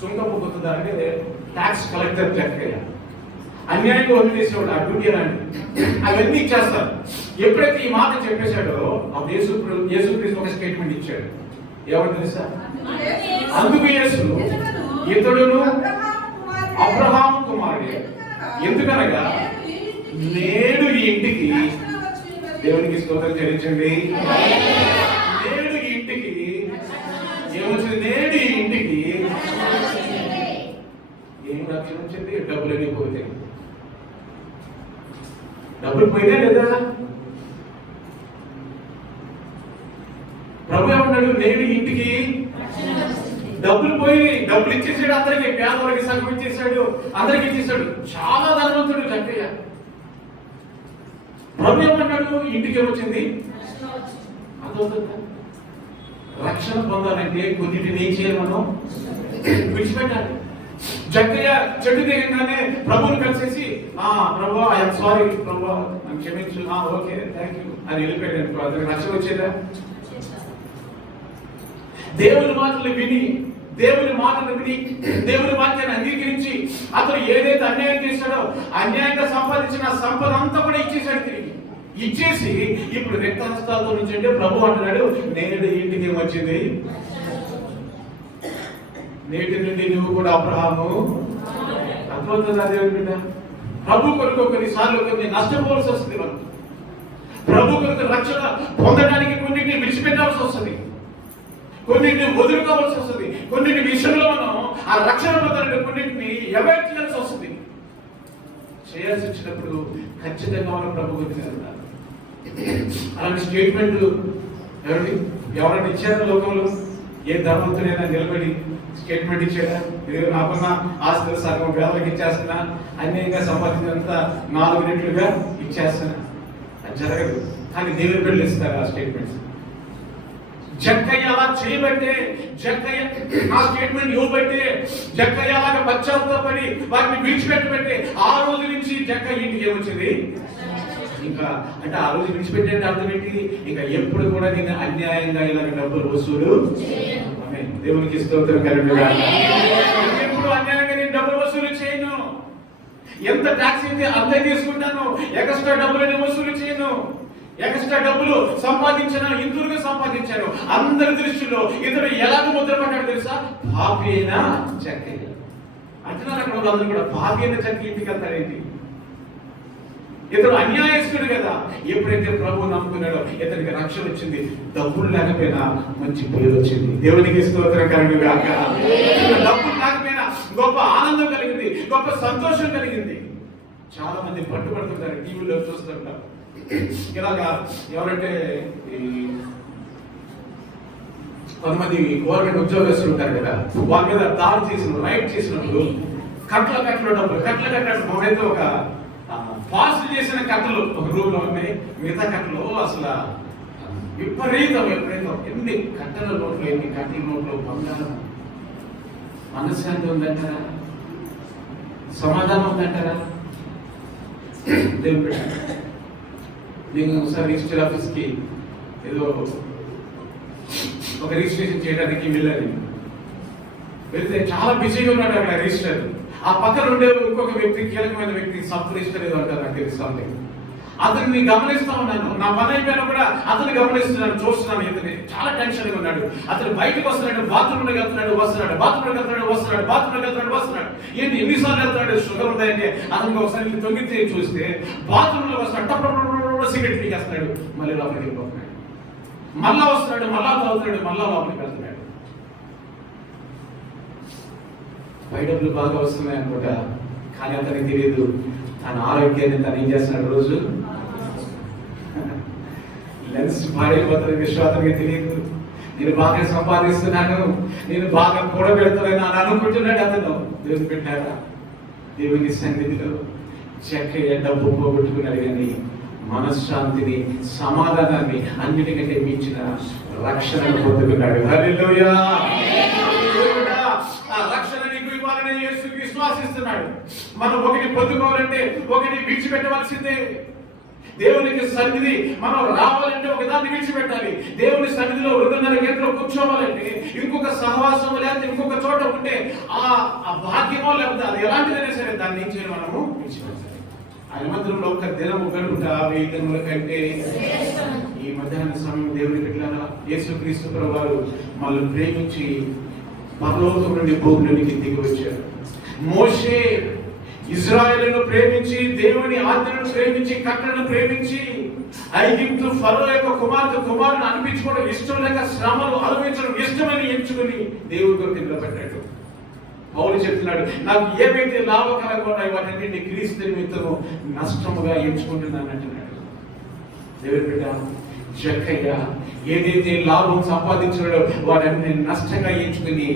సుంకపు గుర్తుందంటే ట్యాక్స్ కలెక్టర్ జక్కయ్య అన్యాయంగా వసూలు చేసేవాడు. ఆ డ్యూటీ లాంటి అవన్నీ ఇచ్చేస్తారు. ఎప్పుడైతే ఈ మాట చెప్పేశాడో, అప్పుడు యేసుక్రీస్తు ఒక స్టేట్మెంట్ ఇచ్చాడు. ఎవరు తెలుసా? అందుకు యేసు, ఇతడును అబ్రహాము కుమారుడే, ఎందుకనగా నేడు ఈ ఇంటికి, దేవునికి స్తోత్రం చెల్లించండి, నేడు ఈ ఇంటికి ఏమొచ్చింది? నేడు ఈ ఇంటికి ఏం రక్షణ వచ్చింది? డబ్బులన్నీ పోతే. డబ్బులు పోయినా లేదా? ప్రభు ఏమన్నాడు? నేడు ఇంటికి డబ్బులు పోయి, డబ్బులు ఇచ్చేసాడు అందరికి, పేదవాళ్ళకి సగం ఇచ్చేసాడు, అందరికి ఇచ్చేసాడు. చాలా ధనవంతుడు జక్కయ్య. ప్రభు ఏమన్నాడు? ఇంటికి ఏమొచ్చింది? రక్షణ పొందాలంటే కొన్నిటిని ఏం చేయాలి? మనం విడిచిపెట్టాలి. జక్కయ్య చెట్టు దిగగానే ప్రభువుని కలిసేసి, ప్రభు ఐఎమ్ సారీ ప్రభు, నన్ను క్షమించు, ఓకే థ్యాంక్ యూ అని వెళ్ళిపోయాడు. అతనికి రక్షణ వచ్చేదా? దేవుని మాటలు విని, దేవుని వాక్యాన్ని అంగీకరించి అతను ఏదైతే అన్యాయం చేశాడో, అన్యాయంగా సంపాదించిన సంపద అంతా కూడా ఇచ్చేసాడు. తిరిగి ఇచ్చేసి ఇప్పుడు వ్యక్త హస్తాలతో నుంచి అంటే ప్రభు అంటున్నాడు, నేడు ఇంటికి ఏమొచ్చింది? నేటి నుండి నువ్వు కూడా అబ్రహాము. అర్థమవుతుందా దేవుని బిడ్డ? ప్రభు కొరకు కొన్నిసార్లు కొన్ని నష్టపోవాల్సి వస్తుంది. మనం ప్రభు కొరకు రక్షణ పొందడానికి కొన్నిటిని విడిచిపెట్టాల్సి వస్తుంది, కొన్నిటిని వదులుకోవాల్సి వస్తుంది, కొన్నిటి విషయంలో మనం ఆ రక్షణ పొందాలంటే కొన్నిటిని అవాయిడ్ చేయాల్సి వస్తుంది. చేయాల్సి వచ్చినప్పుడు ఖచ్చితంగా మనం ప్రభు గురించి వెళ్తారు. అలాంటి స్టేట్మెంట్ ఎవరైనా ఇచ్చారా లోకంలో? ఏ ధనవంతుడైనా నిలబడి స్టేట్మెంట్ ఇచ్చాడా? నాకున్న ఆస్తులు సగం పేదలకు ఇచ్చేస్తున్నా, అన్యాయంగా సంపాదించినంత 4 రెట్లుగా ఇచ్చేస్తున్నా, అది జరగదు. కానీ దేవుని బిడ్డలు ఇస్తారు ఆ స్టేట్మెంట్స్. జక్కయ్య అలా చేయబట్టే, జక్కయ్య ఆ స్టేట్మెంట్ ఇవ్వబట్టే, జక్కయ్య అలాగా పశ్చాత్తాపడి వాటిని విడిచిపెట్టబట్టే, ఆ రోజు నుంచి జక్కయ్య ఇంటికి ఏమొచ్చింది? ఇంకా అంటే ఆ రోజు విడిచిపెట్టే అర్థం ఏంటి? ఇంకా ఎప్పుడు కూడా నేను అన్యాయంగా ఇలాగ డబ్బులు వసూలు దేవునికి స్తోత్రం కలుగుగా. ఎప్పుడు అన్యాయంగా నేను డబ్బులు వసూలు చేయను. ఎంత ట్యాక్స్ అయితే అంతే తీసుకుంటాను. ఎక్స్ట్రా డబ్బులని వసూలు చేయను. ఎక్స్ట్రా డబ్బులు సంపాదించాను, ఇంతులుగా సంపాదించాను. అందరి దృష్టిలో ఇతడు ఎలాగ ముద్ర పడ్డాడు తెలుసా? పాపి అయినా చక్కయ్య అంటున్నారు. అక్కడ వాళ్ళందరూ కూడా పాపి అయిన చక్క ఇంటికి వెళ్తారేంటి? ఇతడు అన్యాయస్తుడు కదా. ఎప్పుడైతే ప్రభు నమ్ముకున్నాడో ఇతనికి రక్షణ వచ్చింది. డబ్బులు లేకపోయినా మంచి పేరు వచ్చింది. దేవునికి స్తోత్రం కలుగుగా. డబ్బులు లేకపోయినా గొప్ప ఆనందం కలిగింది, గొప్ప సంతోషం కలిగింది. చాలా మంది పట్టుబడుతుంటారు, టీవీలో చూస్తుంటారు. ఇలాగా ఎవరంటే కొంతమంది గవర్నమెంట్ ఉద్యోగస్తులు ఉంటారు కదా, వాళ్ళ మీద దాడి చేసిన రైట్ చేసినప్పుడు కట్ల డబ్బులు మొదలైతే ఒక పాస్ చేసిన కట్టలు ఒక రూమ్ లో ఉన్నాయి. మిగతా కట్టలు అసలు విపరీతం ఎన్ని కట్టల నోట్లు, ఎన్ని కట్టల నోట్లు, బంగారం. మనశ్శాంతి ఉందంటారా? సమాధానం ఉందంటారా? దేవుడు నేను ఒకసారి రిజిస్టర్ ఆఫీస్కి ఏదో ఒక రిజిస్ట్రేషన్ చేయడానికి వెళ్ళాను. వెళ్తే చాలా బిజీగా ఉన్నాడు అక్కడ రిజిస్టర్. ఆ పక్కన ఉండే ఇంకొక వ్యక్తి, కీలకమైన వ్యక్తి, సబ్ రిజిస్టర్ ఏదో అంటారు నాకు తెలుస్తుంది. అతన్ని గమనిస్తా ఉన్నాను. నా పని అయిపోయినా కూడా అతన్ని గమనిస్తున్నాను, చూస్తున్నాను. ఇతని చాలా టెన్షన్ గా ఉన్నాడు. అతను బయటకు వస్తున్నాడు, బాత్రూమ్లోకి వెళ్తున్నాడు, వస్తున్నాడు. ఏంటి ఎన్నిసార్లు వెళ్తున్నాడు? షుగర్ ఉందంటే అతనికి ఒకసారి తొంగి చూస్తే బాత్రూంలో వస్తున్నాడు, టప్పుడు సిగరెట్ పీకేస్తున్నాడు, మళ్ళీ లోపలికి వెళ్ళిపోతున్నాడు. మళ్ళా వస్తున్నాడు, మళ్ళా తాగుతున్నాడు, మళ్ళా లోపలికి వెళ్తున్నాడు. డబ్బులు బాగా వస్తున్నాయి అనుకుంటా, కానీ అతనికి తెలియదు తన ఆరోగ్యాన్ని తను ఏం చేస్తున్నాడు. రోజు లెన్స్ పాడైపోతున్న విషయం అతనికి తెలియదు. నేను బాగా సంపాదిస్తున్నాను, నేను బాగా కూడబెడుతున్నాను అని అనుకుంటున్నాడు అతను. దేవుని పెట్టారా? దేవుని సన్నిధిలో చక్కగా డబ్బు పోగొట్టుకున్నాడు, కానీ మనశ్శాంతిని, సమాధానాన్ని, అన్నిటికంటే మించిన రక్షణను పొందుకున్నాడు. హల్లెలూయా. రక్షణ నీకు ఇవ్వాలని యేసుకి విశ్వాసిస్తున్నాడు. మనం ఒకటి పొందుకోవాలంటే ఒకటి విడిచిపెట్టవలసిందే. దేవునికి సన్నిధి మనం రావాలంటే ఒకదాన్ని విడిచిపెట్టాలి. దేవుని సన్నిధిలో 2.5 గంటలు కూర్చోవాలంటే, ఇంకొక సహవాసం లేకపోతే ఇంకొక చోట ఉంటే ఆ భాగ్యమో లేకపోతే అది ఎలాంటిదైనా సరే దాన్ని నుంచి మనము విడిచిపెట్టాలి. ఆయన మందిరంలో ఒక్క దినము గడుపుట 1000 దినముల కంటే. ఈ మధ్యాహ్న సమయం దేవుని బిడ్డలారా, యేసుక్రీస్తు ప్రభువారు మనల్ని ప్రేమించి పరలోకం నుండి భూమిలోనికి దిగి వచ్చారు. మోషే ఇజ్రాయేలును ప్రేమించి, దేవుని ఆజ్ఞలను ప్రేమించి, కట్టలను ప్రేమించి, ఐగుప్తు ఫరో యొక్క కుమారుని అనిపించుకోవడం ఇష్టం లేక శ్రమలు అనుభవించడం ఇష్టమని ఎంచుకుని దేవుడి కొరకు నిలబడ్డాడు. పౌలు చెప్తున్నాడు, నాకు ఏవైతే లాభకరంగా ఉన్నాయో వాటన్నింటినీ క్రీస్తు నిమిత్తము నష్టముగా ఎంచుకుంటున్నాను అంటున్నాడు. దేవుడి బిడ్డ జక్కయ్య ఏదైతే లాభం సంపాదించాడో వాటన్ని నష్టంగా ఎంచుకుని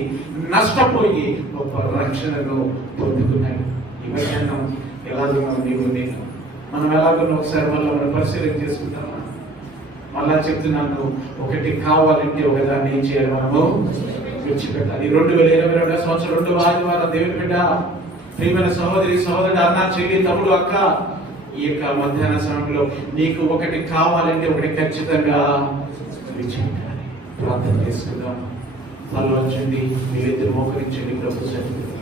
నష్టపోయి గొప్ప రక్షణను పొందుకున్నాడు. ఈ మధ్యాహ్నం ఎలాగున్నాం నీవు నేను? మనం ఎలాగున్నా ఒకసారి మనం పరిశీలన చేసుకుంటామా? మళ్ళా చెప్తున్నాను, ఒకటి కావాలంటే ఒకదాన్ని ఏం చేయాలి? మనము విడిచిపెట్టాలి. 2022 సంవత్సరం 2వ ఆదివారం దేవుని బిడ్డ, ప్రియమైన సహోదరి, సహోదరుడు, అన్న, చెల్లి, తమ్ముడు, అక్క, ఈ యొక్క మధ్యాహ్న సమయంలో నీకు ఒకటి కావాలంటే ఒకటి ఖచ్చితంగా విడిచిపెట్టాలి. ప్రార్థన చేసుకుందాం. తలవంచండి, మీరిద్దరు మోకరించండి. ప్రభు సన్నిధిలో